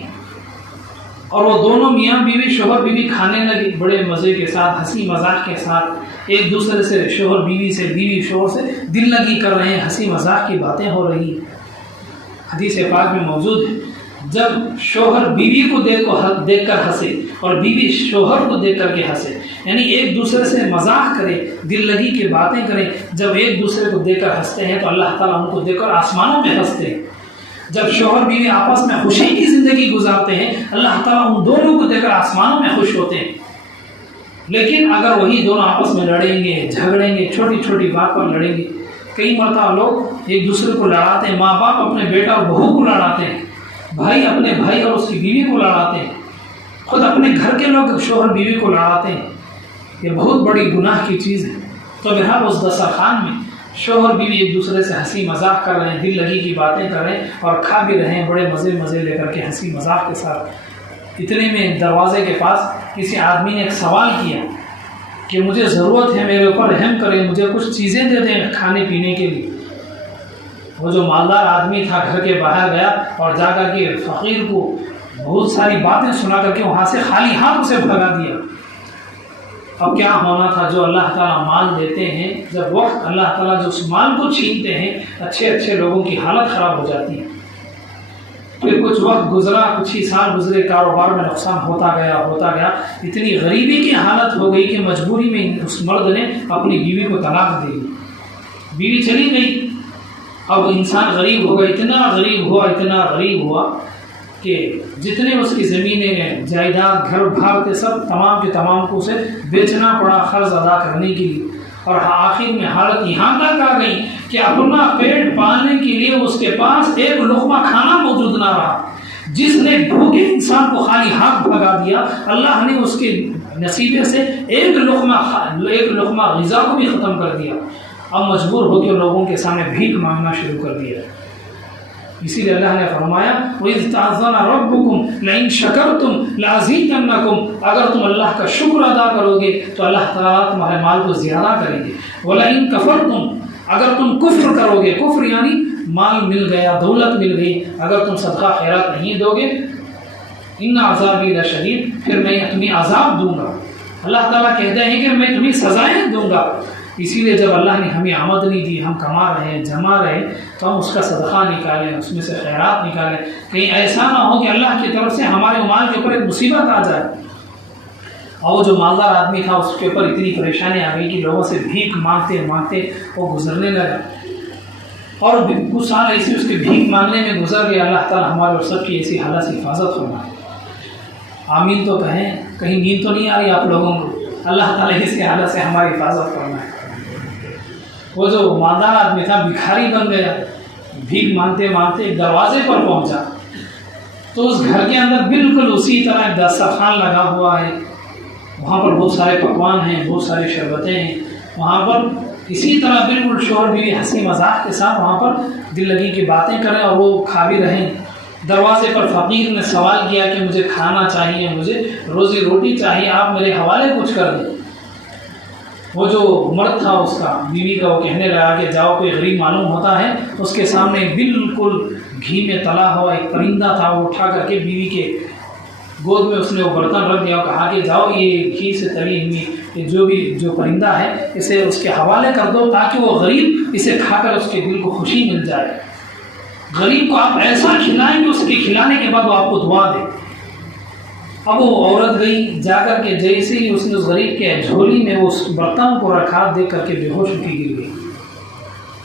اور وہ دونوں میاں بیوی شوہر بیوی کھانے لگے بڑے مزے کے ساتھ، ہنسی مذاق کے ساتھ، ایک دوسرے سے شوہر بیوی سے، بیوی شوہر سے دل لگی کر رہے ہیں، ہنسی مذاق کی باتیں ہو رہی ہیں۔ حدیث پاک میں موجود ہے جب شوہر بیوی کو دیکھ کر ہنسے اور بیوی شوہر کو دیکھ کر کے ہنسے، یعنی ایک دوسرے سے مذاق کرے، دل لگی کی باتیں کریں، جب ایک دوسرے کو دیکھ کر ہنستے ہیں تو اللہ تعالیٰ ان کو دیکھ کر آسمانوں میں ہنستے ہیں۔ جب شوہر بیوی آپس میں خوشی کی زندگی گزارتے ہیں، اللہ تعالیٰ ان دونوں کو دیکھ کر آسمانوں میں خوش ہوتے ہیں۔ لیکن اگر وہی دونوں آپس میں لڑیں گے، جھگڑیں گے، چھوٹی چھوٹی بات پر لڑیں گے، کئی مرتبہ لوگ ایک دوسرے کو لڑاتے ہیں، ماں باپ اپنے بیٹا اور بہو کو لڑاتے ہیں، بھائی اپنے بھائی اور اس کی بیوی کو لڑاتے ہیں، خود اپنے گھر کے لوگ شوہر بیوی کو لڑاتے ہیں۔ یہ بہت بڑی گناہ کی چیز ہے۔ تو بہرحال اس دسترخوان میں شوہر بیوی ایک دوسرے سے ہنسی مذاق کر رہے ہیں، دل لگی کی باتیں کر رہے ہیں اور کھا بھی رہے ہیں بڑے مزے لے کر کے ہنسی مذاق کے ساتھ۔ اتنے میں دروازے کے پاس کسی آدمی نے ایک سوال کیا کہ مجھے ضرورت ہے، میرے اوپر رحم کریں، مجھے کچھ چیزیں دے دیں کھانے پینے کے لیے۔ وہ جو مالدار آدمی تھا گھر کے باہر گیا اور جا کر کے فقیر کو بہت ساری باتیں سنا کر کے وہاں سے خالی ہاتھ اسے بھگا دیا۔ اب کیا ہونا تھا، جو اللہ تعالیٰ مال دیتے ہیں، جب وقت اللہ تعالیٰ جو اس مال کو چھینتے ہیں، اچھے لوگوں کی حالت خراب ہو جاتی ہے۔ پھر کچھ وقت گزرا، کچھ ہی سال گزرے، کاروبار میں نقصان ہوتا گیا، اتنی غریبی کی حالت ہو گئی کہ مجبوری میں اس مرد نے اپنی بیوی کو طلاق دے دی، بیوی چلی گئی۔ اب انسان غریب ہو گیا، اتنا غریب ہوا کہ جتنے اس کی زمینیں، جائیداد، گھر بھار تھے، سب تمام کے تمام کو اسے بیچنا پڑا قرض ادا کرنے کے لیے۔ اور آخر میں حالت یہاں تک آ گئی کہ اپنا پیٹ پالنے کے لیے اس کے پاس ایک لقمہ کھانا موجود نہ رہا۔ جس نے بھوکے انسان کو خالی ہاتھ بھگا دیا، اللہ نے اس کے نصیبے سے ایک لقمہ غذا کو بھی ختم کر دیا۔ اب مجبور ہو کے لوگوں کے سامنے بھیک مانگنا شروع کر دیا۔ اسی لیے اللہ نے فرمایا وَإِذْ تَعَذَّنَ رَبُّكُمْ لَئِن شَكَرْتُمْ لَأَزِيدَنَّكُمْ، اگر تم اللہ کا شکر ادا کرو گے تو اللہ تعالیٰ تمہارے مال کو زیادہ کریں گے. وَلَئِن كَفَرْتُمْ، اگر تم کفر کرو گے، کفر یعنی مال مل گیا، دولت مل گئی، اگر تم صدقہ خیرات نہیں دو گے، ان عذابی لشدید، پھر میں تمہیں عذاب دوں گا. اللہ تعالیٰ کہتے ہیں کہ میں تمہیں سزائیں دوں گا. اسی لیے جب اللہ نے ہمیں آمدنی دی، ہم کما رہے ہیں، جما رہے ہیں، تو ہم اس کا صدقہ نکالیں، اس میں سے خیرات نکالیں. کہیں ایسا نہ ہو کہ اللہ کی طرف سے ہمارے مال کے اوپر ایک مصیبت آ جائے. اور وہ جو مالدار آدمی تھا اس کے اوپر اتنی پریشانی آ گئی کہ لوگوں سے بھیک مانگتے مانگتے وہ گزرنے لگا، اور کچھ سال ایسے اس کے بھیک مانگنے میں گزر گیا. اللہ تعالیٰ ہمارے اور سب کی ایسی حالت سے حفاظت فرمائے. آمین تو کہیں، کہیں نیند تو نہیں آ رہی آپ لوگوں کو؟ اللہ تعالیٰ اس کی حالت سے ہماری حفاظت فرمائے. وہ جو مالدار آدمی تھا بھکاری بن گیا، بھیک مانگتے مانگتے ایک دروازے پر پہنچا، تو اس گھر کے اندر بالکل اسی طرح ایک دسترخوان لگا ہوا ہے، وہاں پر بہت سارے پکوان ہیں، بہت ساری شربتیں ہیں، وہاں پر اسی طرح بالکل شوہر بیوی ہنسی مذاق کے ساتھ وہاں پر دل لگی کی باتیں کریں اور وہ کھا بھی رہیں. دروازے پر فقیر نے سوال کیا کہ مجھے کھانا چاہیے، مجھے روزی روٹی چاہیے، آپ میرے حوالے کچھ کر دیں. وہ جو مرد تھا اس کا، بیوی کا، وہ کہنے لگا کہ جاؤ، کوئی غریب معلوم ہوتا ہے. اس کے سامنے بالکل گھی میں تلا ہوا ایک پرندہ تھا، وہ اٹھا کر کے بیوی کے گود میں اس نے وہ برتن رکھ دیا اور کہا کہ جاؤ یہ گھی سے تلی ہوئی جو پرندہ ہے اسے اس کے حوالے کر دو، تاکہ وہ غریب اسے کھا کر اس کے دل کو خوشی مل جائے. غریب کو آپ ایسا کھلائیں کہ اس کے کھلانے کے بعد وہ آپ کو دعا دے. اب وہ عورت گئی، جا کر کے جیسے ہی اس نے اس غریب کے جھولی میں اس برتن کو رکھا، دیکھ کر کے بے ہوش اٹھی گر گئی.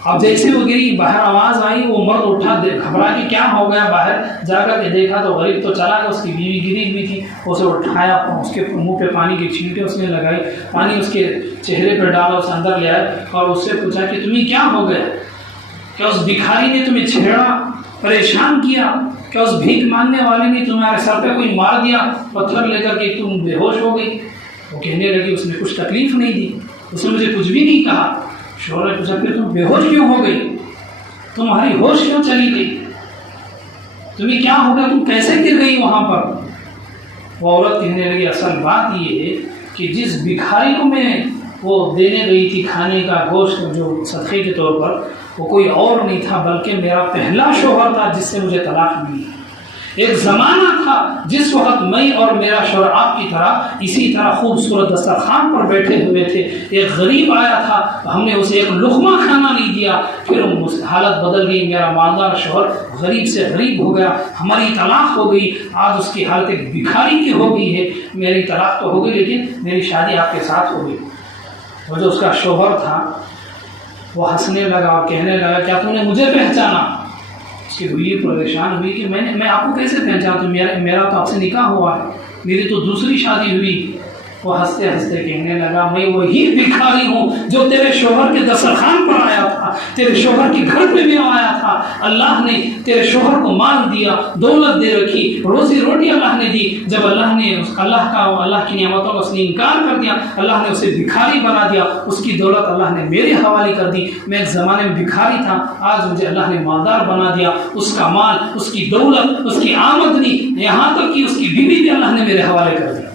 اب جیسے وہ گری، باہر آواز آئی، وہ مرد اٹھا، گھبرا کہ کیا ہو گیا. باہر جا کر کے دیکھا تو غریب تو چلا گیا، اس کی بیوی گری ہوئی تھی. اسے اٹھایا، اس کے منہ پہ پانی کی چھینٹیں اس نے لگائی، پانی اس کے چہرے پہ ڈالا، اسے اندر لے آئے اور اس سے پوچھا کہ تمہیں کیا ہو گیا؟ کیا اس بھکاری نے تمہیں چھیڑا، پریشان کیا؟ کیا اس بھیک مانگنے والے نے تمہارے سر پہ کوئی مار دیا پتھر لے کر کے تم بے ہوش ہو گئی؟ وہ کہنے لگی اس نے کچھ تکلیف نہیں دی، اس نے مجھے کچھ بھی نہیں کہا. شوہر نے پوچھا پھر تم بے ہوش کیوں ہو گئی؟ تمہاری ہوش کیوں چلی گئی؟ تمہیں کیا ہو گیا؟ تم کیسے گر گئی وہاں پر؟ وہ عورت کہنے لگی اصل بات یہ ہے کہ جس بھکاری کو میں وہ دینے گئی تھی کھانے کا گوشت جو صدقے کے طور پر، وہ کوئی اور نہیں تھا بلکہ میرا پہلا شوہر تھا جس سے مجھے طلاق ملی. ایک زمانہ تھا جس وقت میں اور میرا شوہر آپ کی طرح اسی طرح خوبصورت دسترخوان پر بیٹھے ہوئے تھے. ایک غریب آیا تھا، ہم نے اسے ایک لقمہ کھانا نہیں دیا، پھر حالت بدل گئی. میرا مالدار شوہر غریب سے غریب ہو گیا، ہماری طلاق ہو گئی. آج اس کی حالت ایک بھکاری کی ہو گئی ہے. میری طلاق تو ہو گئی لیکن میری شادی آپ کے ساتھ ہو گئی. وہ جو اس کا شوہر تھا وہ ہنسنے لگا اور کہنے لگا کیا تم نے مجھے پہچانا؟ اس کی بیوی پریشان ہوئی کہ میں آپ کو کیسے پہچانتا ہوں؟ میرا تو آپ سے نکاح ہوا ہے، میری تو دوسری شادی ہوئی. وہ ہنستے ہنستے کہنے لگا میں وہی بھکاری ہوں جو تیرے شوہر کے دسترخوان پر آیا تھا، تیرے شوہر کے گھر پہ بھی آیا تھا. اللہ نے تیرے شوہر کو مال دیا، دولت دے رکھی، روزی روٹی اللہ نے دی. جب اللہ نے اللہ کی نعمتوں کا اس نے انکار کر دیا، اللہ نے اسے بھکاری بنا دیا. اس کی دولت اللہ نے میرے حوالے کر دی. میں ایک زمانے میں بھکاری تھا، آج مجھے اللہ نے مالدار بنا دیا. اس کا مال، اس کی دولت، اس کی آمدنی، یہاں تک کہ اس کی بیوی بھی اللہ نے میرے حوالے کر دیا.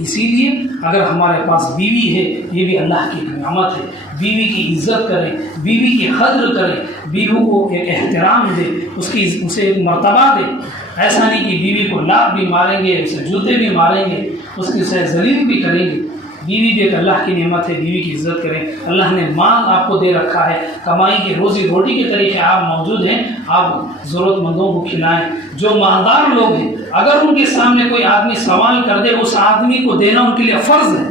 اسی لیے اگر ہمارے پاس بیوی ہے یہ بھی اللہ کی نعمت ہے. بیوی کی عزت کریں، بیوی کی قدر کریں، بیوی کو ایک احترام دے، اسے ایک مرتبہ دے. ایسا نہیں کہ بیوی کو لات بھی ماریں گے، اسے جوتے بھی ماریں گے، اس کی اسے ذلیل بھی کریں گے. بیوی بھی ایک اللہ کی نعمت ہے، بیوی کی عزت کریں. اللہ نے مال آپ کو دے رکھا ہے، کمائی کی روزی روٹی کے طریقے آپ موجود ہیں، آپ ضرورت مندوں کو کھلائیں. جو مالدار لوگ ہیں اگر ان کے سامنے کوئی آدمی سوال کر دے، اس آدمی کو دینا ان کے لیے فرض ہے.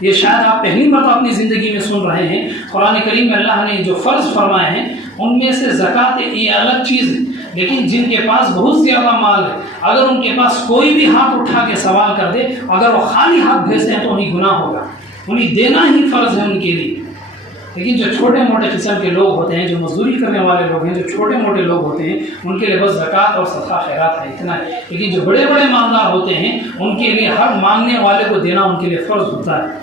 یہ شاید آپ پہلی مرتبہ اپنی زندگی میں سن رہے ہیں. قرآن کریم میں اللہ نے جو فرض فرمائے ہیں ان میں سے زکوٰۃ یہ الگ چیز ہے. لیکن جن کے پاس بہت زیادہ مال ہے، اگر ان کے پاس کوئی بھی ہاتھ اٹھا کے سوال کر دے، اگر وہ خالی ہاتھ بھیجتے ہیں تو انہیں گناہ ہوگا، انہیں دینا ہی فرض ہے ان کے لیے. لیکن جو چھوٹے موٹے قسم کے لوگ ہوتے ہیں، جو مزدوری کرنے والے لوگ ہیں، جو چھوٹے موٹے لوگ ہوتے ہیں، ان کے لیے بس زکوٰۃ اور صدقہ خیرات ہے، اتنا ہے. لیکن جو بڑے بڑے مالدار ہوتے ہیں ان کے لیے ہر مانگنے والے کو دینا ان کے لیے فرض ہوتا ہے.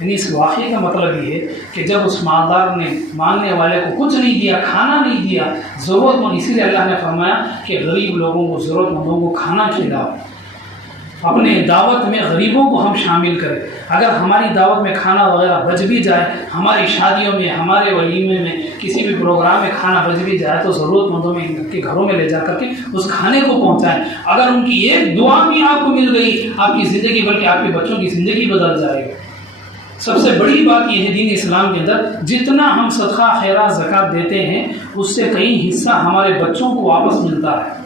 یعنی اس واقعے کا مطلب یہ ہے کہ جب اس مالدار نے مانگنے والے کو کچھ نہیں دیا، کھانا نہیں دیا، ضرورت مند، اسی لیے اللہ نے فرمایا کہ غریب لوگوں کو، ضرورت مندوں کو کھانا کھلاؤ، اپنے دعوت میں غریبوں کو ہم شامل کریں۔ اگر ہماری دعوت میں کھانا وغیرہ بچ بھی جائے، ہماری شادیوں میں، ہمارے ولیمے میں، کسی بھی پروگرام میں کھانا بچ بھی جائے تو ضرورت مندوں میں کے گھروں میں لے جا کر کے اس کھانے کو پہنچائیں۔ اگر ان کی ایک دعا بھی آپ کو مل گئی، آپ کی زندگی بلکہ آپ کے بچوں کی زندگی بدل جائے گی۔ سب سے بڑی بات یہ ہے دین اسلام کے اندر، جتنا ہم صدقہ خیرات زکوٰۃ دیتے ہیں اس سے کئی حصہ ہمارے بچوں کو واپس ملتا ہے۔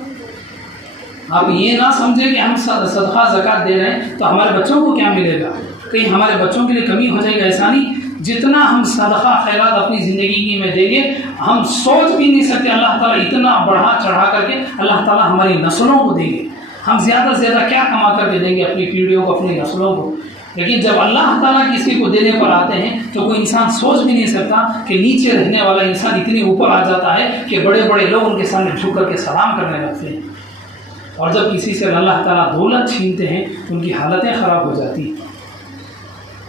آپ یہ نہ سمجھیں کہ ہم صدقہ زکوٰۃ دے رہے ہیں تو ہمارے بچوں کو کیا ملے گا، کہیں ہمارے بچوں کے لیے کمی ہو جائے گا، ایسا نہیں۔ جتنا ہم صدقہ خیرات اپنی زندگی میں دیں گے، ہم سوچ بھی نہیں سکتے اللہ تعالیٰ اتنا بڑھا چڑھا کر کے اللہ تعالیٰ ہماری نسلوں کو دیں گے۔ ہم زیادہ سے زیادہ کیا کما کر کے دیں گے اپنی پیڑھیوں کو، اپنی نسلوں کو، لیکن جب اللہ تعالیٰ کسی کو دینے پر آتے ہیں تو کوئی انسان سوچ بھی نہیں سکتا کہ نیچے رہنے والا انسان اتنے اوپر آ جاتا ہے کہ بڑے بڑے لوگ ان کے سامنے جھک کر کے سلام کرنے لگتے ہیں۔ اور جب کسی سے اللہ تعالیٰ دولت چھینتے ہیں تو ان کی حالتیں خراب ہو جاتی ہیں۔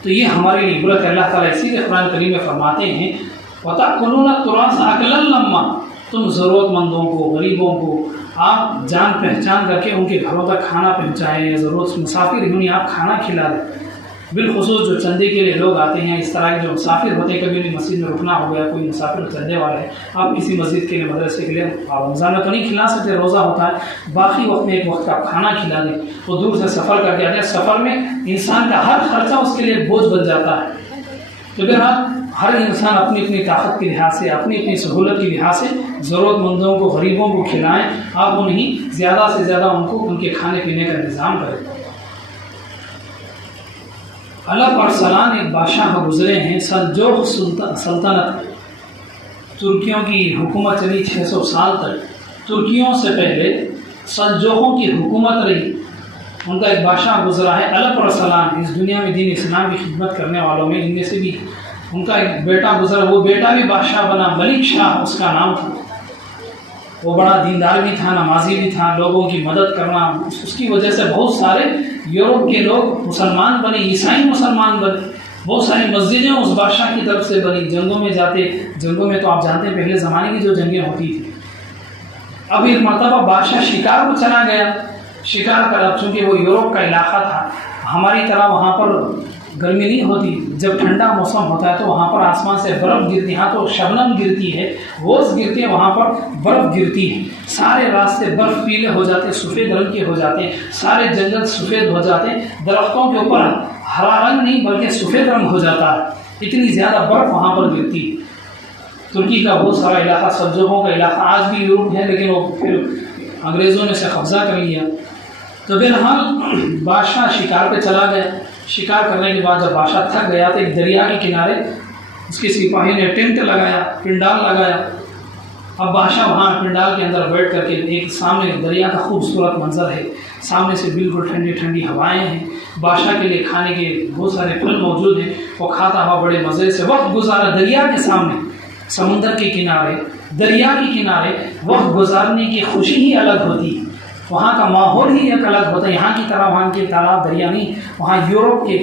تو یہ ہمارے لیے عبرت ہے۔ اللہ تعالیٰ اسی لیے قرآن کریم میں فرماتے ہیں وَتَأْكُلُونَ التُّرَاثَ أَكْلًا لَمًّا، تم ضرورت مندوں کو، غریبوں کو آپ جان پہچان کر کے ان کے گھروں تک کھانا پہنچائیں، ضرورت مسافر انہیں آپ کھانا کھلا دیں۔ بالخصوص جو چندے کے لیے لوگ آتے ہیں، اس طرح کے جو مسافر ہوتے ہیں، کبھی بھی مسجد میں رکنا ہو گیا، کوئی مسافر چندے والا ہے، آپ کسی مسجد کے لیے، مدرسے کے لیے، آپ رمضان میں تو نہیں کھلا سکتے، روزہ ہوتا ہے، باقی وقت میں ایک وقت کا کھانا کھلا دیں۔ وہ دور سے سفر کر کے آتے ہیں، سفر میں انسان کا ہر خرچہ اس کے لیے بوجھ بن جاتا ہے۔ تو بہرحال ہر انسان اپنی اپنی طاقت کے لحاظ سے، اپنی اپنی سہولت کے لحاظ سے ضرورت مندوں کو، غریبوں کو کھلائیں۔ آپ انہیں زیادہ سے زیادہ ان کو ان کے کھانے پینے کا انتظام کریں۔ الپ ارسلان ایک بادشاہ گزرے ہیں، سلجوق سلطنت، ترکیوں کی حکومت چلی 600 سال تک۔ ترکیوں سے پہلے سلجوقوں کی حکومت رہی، ان کا ایک بادشاہ گزرا ہے الپ ارسلان۔ اس دنیا میں دین اسلام کی خدمت کرنے والوں میں ان میں سے بھی ان کا ایک بیٹا گزرا، وہ بیٹا بھی بادشاہ بنا، ملک شاہ اس کا نام تھا۔ وہ بڑا دیندار بھی تھا، نمازی بھی تھا، لوگوں کی مدد کرنا، اس کی وجہ سے بہت سارے یورپ کے لوگ مسلمان بنے، عیسائی مسلمان بنے، بہت ساری مسجدیں اس بادشاہ کی طرف سے بنی۔ جنگوں میں جاتے، جنگوں میں تو آپ جانتے ہیں پہلے زمانے کی جو جنگیں ہوتی تھیں۔ اب ایک مرتبہ بادشاہ شکار کو چلا گیا، شکار کر، اب چونکہ وہ یورپ کا علاقہ تھا، ہماری طرح وہاں پر گرمی نہیں ہوتی، جب ٹھنڈا موسم ہوتا ہے تو وہاں پر آسمان سے برف گرتی ہے، ہاں تو شبنم گرتی ہے، اوس گرتی ہے، وہاں پر برف گرتی ہے، سارے راستے برف پیلے ہو جاتے ہیں، سفید رنگ کے ہو جاتے ہیں، سارے جنگل سفید ہو جاتے ہیں، درختوں کے اوپر ہرا رنگ نہیں بلکہ سفید رنگ ہو جاتا ہے، اتنی زیادہ برف وہاں پر گرتی ہے۔ ترکی کا بہت سارا علاقہ، سلجوقوں کا علاقہ آج بھی یورپ ہے، لیکن وہ پھر انگریزوں نے سے قبضہ کر لیا۔ تو بہرحال بادشاہ شکار پہ چلا گیا، شکار کرنے کے بعد جب بادشاہ تھک گیا تو ایک دریا کے کنارے اس کے سپاہی نے ٹینٹ لگایا، پنڈال لگایا۔ اب بادشاہ وہاں پنڈال کے اندر بیٹھ کر کے، ایک سامنے دریا کا خوبصورت منظر ہے، سامنے سے بالکل ٹھنڈی ٹھنڈی ہوائیں ہیں، بادشاہ کے لیے کھانے کے بہت سارے پھل موجود ہیں، وہ کھاتا ہوا بڑے مزے سے وقت گزارا دریا کے سامنے، سمندر کے کنارے، دریا کے کنارے وقت گزارنے کی خوشی ہی الگ ہوتی ہے، وہاں کا ماحول ہی ایک الگ ہوتا ہے۔ یہاں کی طرح وہاں کے تالاب دریا نہیں، وہاں یورپ کے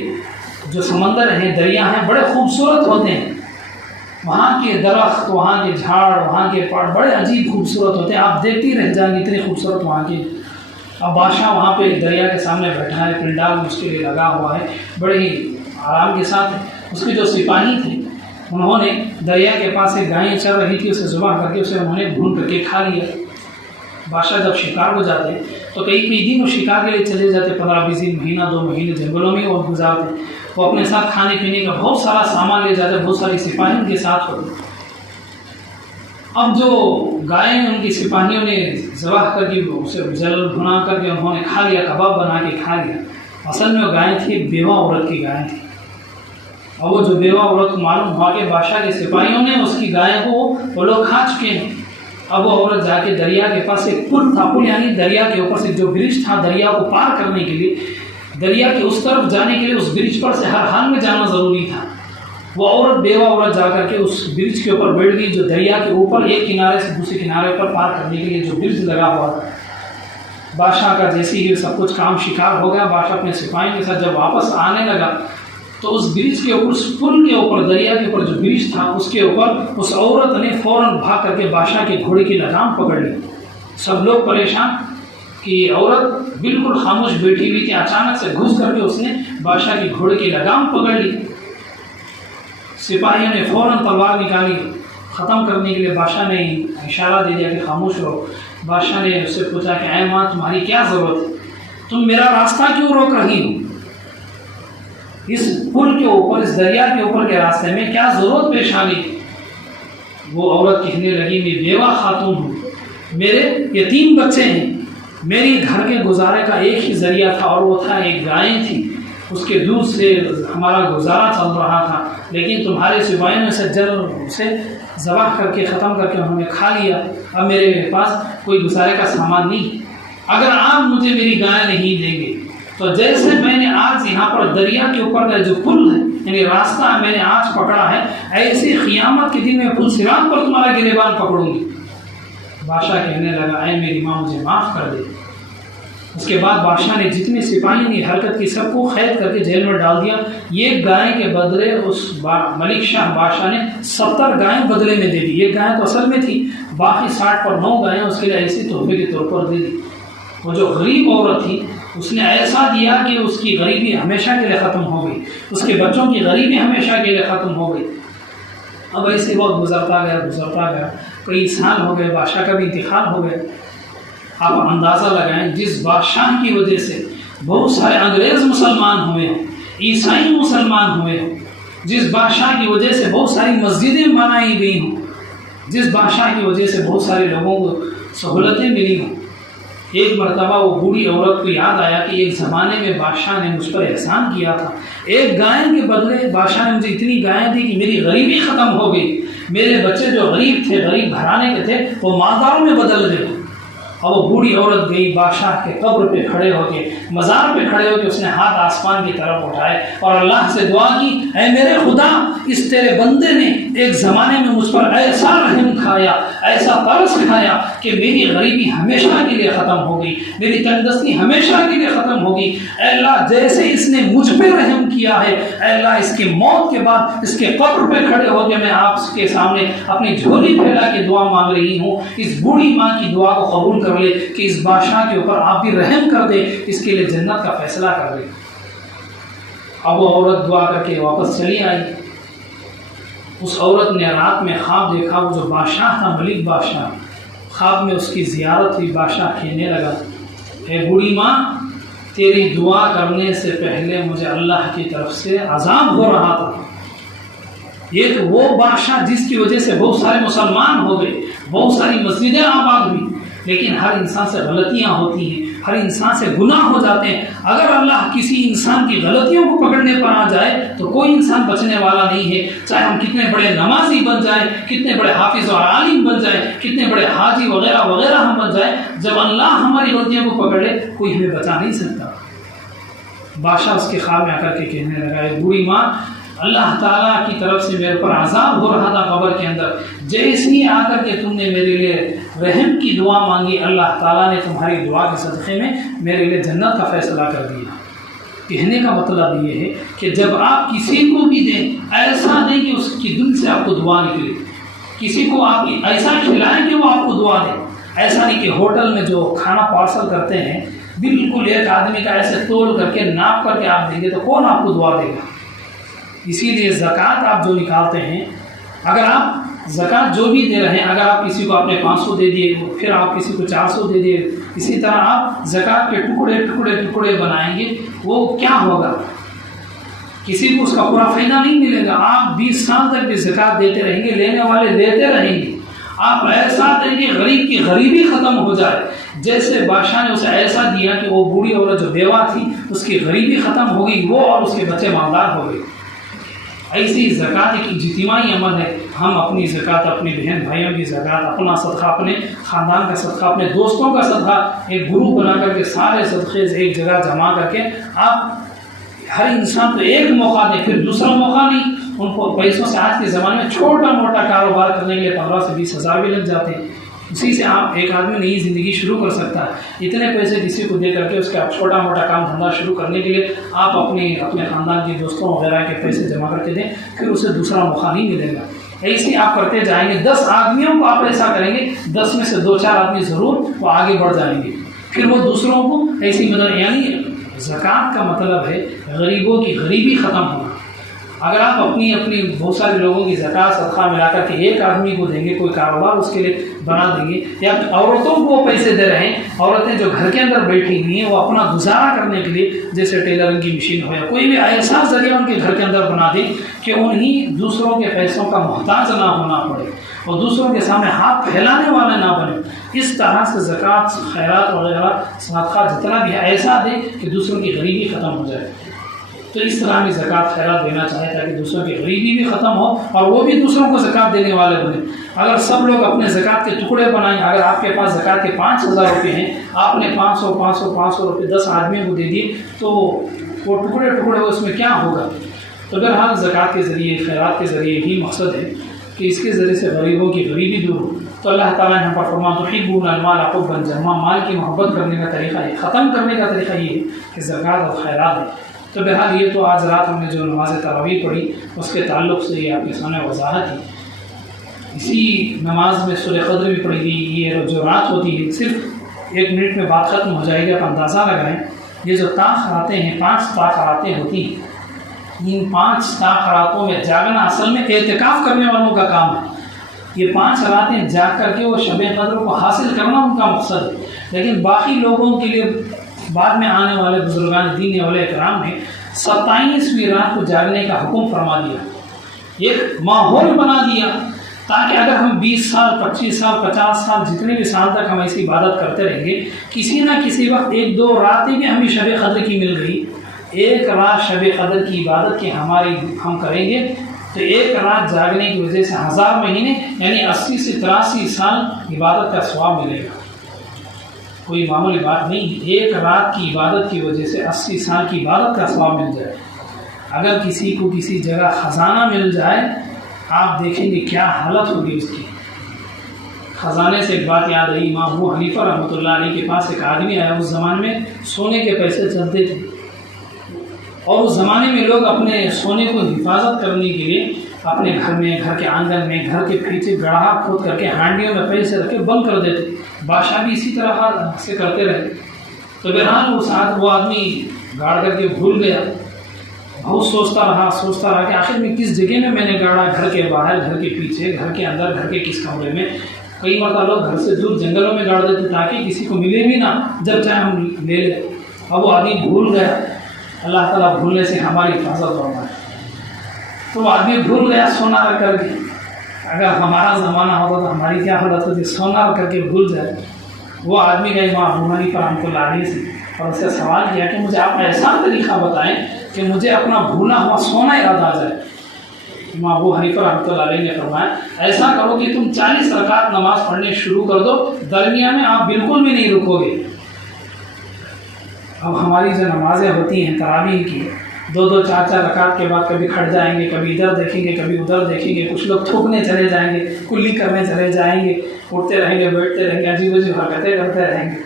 جو سمندر ہیں، دریا ہیں، بڑے خوبصورت ہوتے ہیں، وہاں کے درخت، وہاں کے جھاڑ، وہاں کے پہاڑ بڑے عجیب خوبصورت ہوتے ہیں، آپ دیکھتے ہی رہ جائیں گے اتنے خوبصورت وہاں کے۔ اب بادشاہ وہاں پہ دریا کے سامنے بیٹھا ہے، پنڈال اس کے لیے لگا ہوا ہے، بڑے ہی آرام کے ساتھ۔ اس کے جو سپاہی تھے انہوں نے دریا کے پاس ایک گائے چل رہی تھی، اسے ذبح کر کے اسے انہوں نے بھون کر کے کھا لیا۔ بادشاہ جب شکار کو جاتے ہیں تو کئی دن وہ شکار کے لیے چلے جاتے، 15-20 دن، مہینہ 2 مہینے جنگلوں میں وہ گزارتے۔ وہ اپنے ساتھ کھانے پینے کا بہت سارا سامان لے جاتے، بہت ساری سپاہی ان کے ساتھ ہوتے۔ اب جو گائے ان کی سپاہیوں نے ذبح کر کے اسے جل بھنا کر کے انہوں نے کھا لیا، کباب بنا کے کھا لیا۔ اصل میں وہ گائے تھی ایک بیوہ عورت کی گائے تھی، اور وہ جو بیوہ عورت کو معلوم ہوا کہ بادشاہ کے سپاہیوں نے اس کی گائے کو وہ لوگ کھا چکے ہیں۔ اب وہ عورت جا کے دریا کے پاس ایک پل تھا، پل یعنی دریا کے اوپر سے جو برج تھا دریا کو پار کرنے کے لیے، دریا کے اس طرف جانے کے لیے اس برج پر سے ہر حال میں جانا ضروری تھا۔ وہ عورت، بیوہ عورت جا کر کے اس برج کے اوپر بیٹھ گئی، جو دریا کے اوپر ایک کنارے سے دوسرے کنارے پر پار کرنے کے لیے جو برج لگا ہوا تھا۔ بادشاہ کا جیسے ہی سب کچھ کام شکار ہو گیا، بادشاہ اپنے سپاہی کے ساتھ جب واپس آنے لگا تو اس برج کے اوپر، اس پل کے اوپر، دریا کے اوپر جو برج تھا اس کے اوپر اس عورت نے فوراً بھاگ کر کے بادشاہ کے گھوڑے کی لگام پکڑ لی۔ سب لوگ پریشان کہ عورت بالکل خاموش بیٹھی ہوئی تھی، اچانک سے گھس کر کے اس نے بادشاہ کے گھوڑے کی لگام پکڑ لی۔ سپاہیوں نے فوراً تلوار نکالی ختم کرنے کے لیے۔ بادشاہ نے اشارہ دے دیا کہ خاموش رہو۔ بادشاہ نے اس سے پوچھا کہ اے ماں تمہاری کیا ضرورت ہے، تم میرا راستہ کیوں روک رہی ہو؟ اس پل کے اوپر، اس دریا کے اوپر کے راستے میں کیا ضرورت پیش آ گئی؟ وہ عورت کہنے لگی میں بیوہ خاتون ہوں، میرے یتیم بچے ہیں، میری گھر کے گزارے کا ایک ہی ذریعہ تھا اور وہ تھا ایک گائے تھی، اس کے دودھ سے ہمارا گزارا چل رہا تھا، لیکن تمہارے سپاہیوں نے اسے ذبح کر کے ختم کر کے انہوں نے کھا لیا۔ اب میرے پاس کوئی گزارے کا سامان نہیں، اگر آپ مجھے میری گائے نہیں دیں گے تو جیسے میں نے آج یہاں پر دریا کے اوپر کا جو پل ہے، یعنی راستہ میں نے آج پکڑا ہے، ایسی قیامت کے دن میں پل صراط پر تمہارا گریبان پکڑوں گی۔ بادشاہ کہنے لگا اے میری ماں مجھے معاف کر دے۔ اس کے بعد بادشاہ نے جتنے سپاہی نے حرکت کی سب کو قید کر کے جیل میں ڈال دیا۔ یہ گائے کے بدلے اس ملک شاہ بادشاہ نے 70 گائیں بدلے میں دے دی۔ یہ گائیں تو اصل میں تھی، باقی 60 پر 9 گائیں اس کے لیے ایسی تحفے کے طور پر دے دی۔ وہ جو غریب عورت تھی اس نے ایسا دیا کہ اس کی غریبی ہمیشہ کے لیے ختم ہو گئی، اس کے بچوں کی غریبی ہمیشہ کے لیے ختم ہو گئی۔ اب ایسے وقت گزرتا گیا، کئی سال ہو گئے، بادشاہ کا بھی انتقال ہو گیا۔ آپ اندازہ لگائیں جس بادشاہ کی وجہ سے بہت سارے انگریز مسلمان ہوئے ہیں، عیسائی مسلمان ہوئے ہیں، جس بادشاہ کی وجہ سے بہت ساری مسجدیں بنائی گئی ہوں، جس بادشاہ کی وجہ سے بہت سارے لوگوں کو سہولتیں ملی ہوں، ایک مرتبہ وہ بوڑھی عورت کو یاد آیا کہ ایک زمانے میں بادشاہ نے مجھ پر احسان کیا تھا، ایک گائے کے بدلے بادشاہ نے مجھے اتنی گائیں دی کہ میری غریبی ختم ہو گئی، میرے بچے جو غریب تھے، غریب گھرانے کے تھے، وہ مالداروں میں بدل گئے۔ اور وہ بوڑھی عورت گئی بادشاہ کے قبر پہ کھڑے ہو کے، مزار پہ کھڑے ہو کے اس نے ہاتھ آسمان کی طرف اٹھائے اور اللہ سے دعا کی اے میرے خدا، اس تیرے بندے نے ایک زمانے میں مجھ پر ایسا رحم کھایا، ایسا ترس کھایا کہ میری غریبی ہمیشہ کے لیے ختم ہو گئی، میری تندرستی ہمیشہ کے لیے ختم ہو گئی۔ اے اللہ جیسے اس نے مجھ پہ رحم کیا ہے، اے اللہ اس کی موت کے بعد اس کے قبر پہ کھڑے ہو کے میں آپ کے سامنے اپنی جھولی پھیلا کے دعا مانگ رہی ہوں، اس بوڑھی ماں کی دعا کو قبول کر لے کہ اس بادشاہ کے اوپر آپ بھی رحم کر دے، اس کے لیے جنت کا فیصلہ کر دے۔ اب وہ عورت دعا کر کے واپس چلی آئی۔ اس عورت نے رات میں خواب دیکھا، وہ جو بادشاہ تھا، ملک بادشاہ، خواب میں اس کی زیارت ہوئی۔ بادشاہ کہنے لگا اے بوڑھی ماں، تیری دعا کرنے سے پہلے مجھے اللہ کی طرف سے عذاب ہو رہا تھا۔ یہ تو وہ بادشاہ جس کی وجہ سے بہت سارے مسلمان ہو گئے، بہت ساری مسجدیں آباد ہوئی، لیکن ہر انسان سے غلطیاں ہوتی ہیں، ہر انسان سے گناہ ہو جاتے ہیں۔ اگر اللہ کسی انسان کی غلطیوں کو پکڑنے پر آ جائے تو کوئی انسان بچنے والا نہیں ہے، چاہے ہم کتنے بڑے نمازی بن جائیں، کتنے بڑے حافظ اور عالم بن جائیں، کتنے بڑے حاجی وغیرہ وغیرہ ہم بن جائیں، جب اللہ ہماری غلطیوں کو پکڑ لے کوئی ہمیں بچا نہیں سکتا۔ بادشاہ اس کے خواب میں آ کر کے کہنے لگا اے بوڑھی ماں، اللہ تعالیٰ کی طرف سے میرے پر عذاب ہو رہا تھا قبر کے اندر، جیسے آ کر کے تم نے میرے لیے رحم کی دعا مانگی، اللہ تعالیٰ نے تمہاری دعا کے صدقے میں میرے لیے جنت کا فیصلہ کر دیا۔ کہنے کا مطلب یہ ہے کہ جب آپ کسی کو بھی دیں، ایسا نہیں کہ اس کی دل سے آپ کو دعا نکلے، کسی کو آپ ایسا کھلائیں کہ وہ آپ کو دعا دے، ایسا نہیں کہ ہوٹل میں جو کھانا پارسل کرتے ہیں بالکل ایک آدمی کا ایسے تول کر کے ناپ کر کے آپ دیں گے تو کون آپ کو دعا دے گا؟ اسی لیے زکوٰۃ آپ جو نکالتے ہیں، اگر آپ زکوٰۃ جو بھی دے رہے ہیں، اگر آپ کسی کو آپ نے 500 دے دیے، پھر آپ کسی کو 400 دے دیے، اسی طرح آپ زکوٰۃ کے ٹکڑے ٹکڑے ٹکڑے بنائیں گے، وہ کیا ہوگا؟ کسی کو اس کا پورا فائدہ نہیں ملے گا۔ آپ 20 سال تک بھی زکوٰۃ دیتے رہیں گے، لینے والے دیتے رہیں گے، آپ ایسا دیں گے غریب کی غریبی ختم ہو جائے، جیسے بادشاہ نے اسے ایسا دیا کہ وہ بوڑھی عورت جو بیوہ تھی اس کی غریبی ختم ہو گئی، وہ اور اس کے بچے مالدار ہو گئے۔ ایسی زکوٰۃ ایک اجتماعی عمل ہے، ہم اپنی زکوٰۃ، اپنی بہن بھائیوں کی زکوٰۃ، اپنا صدقہ، اپنے خاندان کا صدقہ، اپنے دوستوں کا صدقہ، ایک گروپ بنا کر کے سارے صدقے ایک جگہ جمع کر کے آپ ہر انسان کو ایک موقع دیں، پھر دوسرا موقع نہیں۔ ان کو پیسوں سے آج کے زمانے میں چھوٹا موٹا کاروبار کرنے کے لیے 15 سے 20 ہزار بھی لگ جاتے ہیں، اسی سے آپ ایک آدمی نئی زندگی شروع کر سکتا ہے. اتنے پیسے کسی کو دے کر کے اس کا چھوٹا موٹا کام دھندا شروع کرنے کے لیے آپ اپنے خاندان کے دوستوں وغیرہ کے پیسے جمع کر کے دیں, پھر اسے دوسرا موقع نہیں ملے گا. ایسے آپ کرتے جائیں گے. 10 آدمیوں کو آپ ایسا کریں گے, 10 میں سے 2-4 آدمی ضرور وہ آگے بڑھ جائیں گے. پھر وہ دوسروں کو ایسی مدد, یعنی زکوٰۃ کا مطلب ہے غریبوں کی غریبی ختم ہونا. اگر آپ اپنی بہت سارے لوگوں کی زکوٰۃ صدقہ ملا کر کے ایک آدمی کو دیں گے, کوئی کاروبار اس کے لیے بنا دیں گے, یا عورتوں کو وہ پیسے دے رہے ہیں, عورتیں جو گھر کے اندر بیٹھی ہوئی ہیں وہ اپنا گزارا کرنے کے لیے جیسے ٹیلرنگ کی مشین ہو یا کوئی بھی ایسا ذریعہ ان کے گھر کے اندر بنا دیں کہ انہیں دوسروں کے پیسوں کا محتاج نہ ہونا پڑے اور دوسروں کے سامنے ہاتھ پھیلانے والے نہ بنے. اس طرح سے زکوٰۃ, خیرات وغیرہ صدقہ جتنا بھی ہے ایسا دے کہ دوسروں کی غریبی ختم ہو جائے. تو اس طرح بھی زکوٰۃ خیرات دینا چاہے تاکہ دوسروں کی غریبی بھی ختم ہو اور وہ بھی دوسروں کو زکوٰۃ دینے والے بنے. اگر سب لوگ اپنے زکوٰۃ کے ٹکڑے بنائیں, اگر آپ کے پاس زکوٰۃ کے 5,000 روپے ہیں, آپ نے 500 روپے 10 آدمیوں کو دے دیے, تو وہ ٹکڑے اس میں کیا ہوگا؟ تو بہرحال زکوٰۃ کے ذریعے, خیرات کے ذریعے ہی مقصد ہے کہ اس کے ذریعے سے غریبوں کی غریبی دور ہو. تو اللہ تعالیٰ نے ہم پر فرمایا تحبون المال حبا جما, مال کی محبت کرنے کا طریقہ ہے, ختم کرنے کا طریقہ یہ ہے کہ زکوٰۃ اور خیرات ہے. تو بہرحال یہ تو آج رات ہم نے جو نماز تراویح پڑھی اس کے تعلق سے یہ آپ کے سامنے وضاحت ہے. اسی نماز میں سورہ قدر بھی پڑھی گئی. یہ جو رات ہوتی ہے صرف 1 منٹ میں بات ختم ہو جائے گی, آپ اندازہ لگائیں. یہ جو تاخراتیں ہیں, 5 تاخراتیں ہوتی ہیں, ان 5 تاخراتوں میں جاگنا اصل میں اعتکاف کرنے والوں کا کام ہے. یہ 5 راتیں جاگ کر کے وہ شب قدر کو حاصل کرنا ان کا مقصد ہے. لیکن باقی لوگوں کے لیے بعد میں آنے والے بزرگان دین والے اکرام نے 27ویں رات کو جاگنے کا حکم فرما دیا, ایک ماحول بنا دیا تاکہ اگر ہم 20 سال 25 سال 50 سال جتنے بھی سال تک ہم ایسی عبادت کرتے رہیں گے, کسی نہ کسی وقت 1-2 راتیں بھی ہمیں شب قدر کی مل گئی, ایک رات شب قدر کی عبادت کی ہم کریں گے تو ایک رات جاگنے کی وجہ سے 1000 مہینے یعنی 80 سے 83 سال عبادت کا ثواب ملے گا. کوئی معمولی بات نہیں. ایک رات کی عبادت کی وجہ سے 80 سال کی عبادت کا ثواب مل جائے. اگر کسی کو کسی جگہ خزانہ مل جائے, آپ دیکھیں گے کیا حالت ہوگی اس کی. خزانے سے ایک بات یاد آئی, امام ابو حنیفہ رحمۃ اللہ علیہ کے پاس ایک آدمی آیا. اس زمانے میں سونے کے پیسے چلتے تھے اور اس زمانے میں لوگ اپنے سونے کو حفاظت کرنے کے لیے اپنے گھر میں, گھر کے آنگن میں, گھر کے پیچھے گڑھا کھود کر کے ہانڈیوں میں پیسے رکھ کے بند کر دیتے. بادشاہ بھی اسی طرح سے کرتے رہے. تو بہرحال وہ آدمی گاڑ کر کے بھول گیا. بہت سوچتا رہا کہ آخر میں کس جگہ میں نے گاڑا, گھر کے باہر, گھر کے پیچھے, گھر کے اندر, گھر کے کس کمرے میں. کئی مرتبہ لوگ گھر سے دور جنگلوں میں گاڑ دیتے تاکہ کسی کو ملے بھی نہ, جب چاہے ہم لے لیں. اب وہ آدمی بھول گیا. اللہ تعالیٰ بھولنے سے ہماری حفاظت فرمائے. تو وہ آدمی بھول گیا سونا رکھ کر کے. اگر ہمارا زمانہ ہوتا تو ہماری کیا حالت ہوتی, سونا رکھ کر کے بھول جائے. وہ آدمی گئے امام ابو حنیفہ رحمۃ اللہ علیہ سے اور اس سے سوال کیا کہ مجھے آپ ایسا طریقہ بتائیں کہ مجھے اپنا بھولا ہوا سونا یاد آ جائے. امام ابو حنیفہ رحمۃ اللہ علیہ نے فرمایا ایسا کرو کہ تم 40 رکعت نماز پڑھنے شروع کر دو, درمیان میں آپ بالکل بھی نہیں رکو گے. اب ہماری جو نمازیں ہوتی ہیں تراویح کی, 2-2 4-4 رکعت کے بعد کبھی کھٹ جائیں گے, کبھی ادھر دیکھیں گے, کبھی ادھر دیکھیں گے. کچھ لوگ تھوکنے چلے جائیں گے, کلی کرنے چلے جائیں گے, اٹھتے رہیں گے, بیٹھتے رہیں گے, عجیب عجیب حرکتیں کرتے رہیں گے.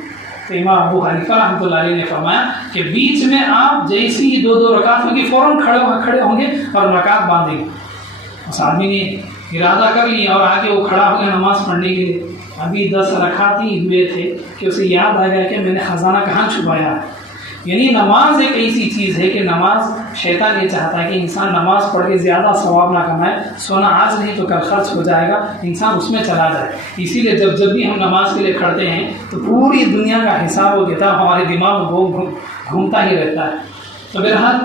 تو امام ابو حنیفہ رحمۃ اللہ علیہ نے فرمایا کہ بیچ میں آپ جیسی 2-2 رکعت ہوگی فوراً کھڑے ہوں گے اور رکعت باندھیں گے. اس آدمی نے ارادہ کر لیا اور آگے وہ کھڑا ہو گیا نماز پڑھنے کے لیے. ابھی 10 رکعت ہی ہوئے تھے کہ اسے یاد آ گیا کہ میں نے خزانہ کہاں چھپایا. یعنی نماز ایک ایسی چیز ہے کہ نماز, شیطان یہ چاہتا ہے کہ انسان نماز پڑھ کے زیادہ ثواب نہ کمائے. سونا آج نہیں تو کل خرچ ہو جائے گا, انسان اس میں چلا جائے. اسی لیے جب بھی ہم نماز کے لیے کھڑتے ہیں تو پوری دنیا کا حساب و کتاب ہمارے دماغ میں گھومتا ہی رہتا ہے. تو بہرحال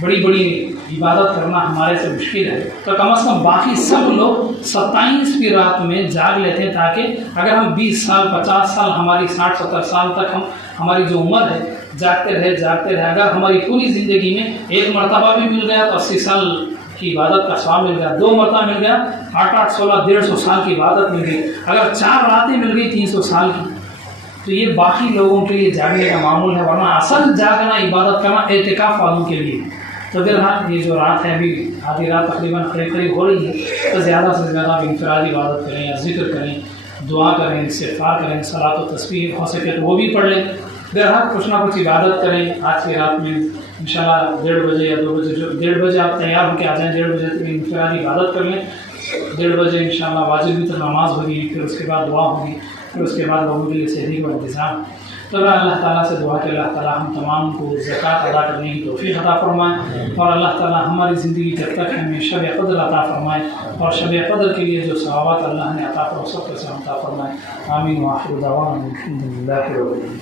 بڑی عبادت کرنا ہمارے سے مشکل ہے. تو کم از کم باقی سب لوگ 27ویں رات میں جاگ لیتے ہیں تاکہ اگر ہم 20 سال 50 سال ہماری 60-70 سال تک ہماری جو عمر ہے جاگتے رہے. اگر ہماری پوری زندگی میں ایک مرتبہ بھی مل گیا تو 80 سال کی عبادت کا ثواب مل گیا. 2 مرتبہ مل گیا 8 16 150 سال کی عبادت مل گئی. اگر 4 راتیں مل گئی 300 سال کی, تو یہ باقی لوگوں کے لیے جاگنے کا معمول ہے. ورنہ اصل جاگنا عبادت کرنا اعتکاف والوں کے لیے. تو بہرحال یہ جو رات ہے ابھی آدھی رات تقریباً قریب ہو رہی ہے, تو زیادہ سے زیادہ انفرادی عبادت کریں یا ذکر کریں, دعا کریں، استغفار کریں، صلاۃ و تسبیح ہو سکے تو وہ بھی پڑھ لیں. بہرحال کچھ نہ کچھ عبادت کریں. آج کی رات میں انشاءاللہ 1:30 بجے یا 2 بجے، جو 1:30 بجے آپ تیار ہو کے آ جائیں، 1:30 بجے تک انفرادی عبادت کر لیں. 1:30 بجے انشاءاللہ واجب وتر نماز ہوگی، پھر اس کے بعد دعا ہوگی، پھر اس کے بعد لوگوں کے لیے سحری کا انتظام. تو اللہ تعالیٰ سے دعا کہ اللہ تعالیٰ ہم تمام کو زکوٰۃ ادا کرنے کی توفیق عطا فرمائے، اور اللہ تعالیٰ ہماری زندگی جب تک ہمیں شب قدر عطا فرمائے، اور شب قدر کے لیے جو ثوابات اللہ نے عطا فرمائے سب سے عطا فرمائے. آمین. وآخر دعوانا الحمد للہ رب العالمین.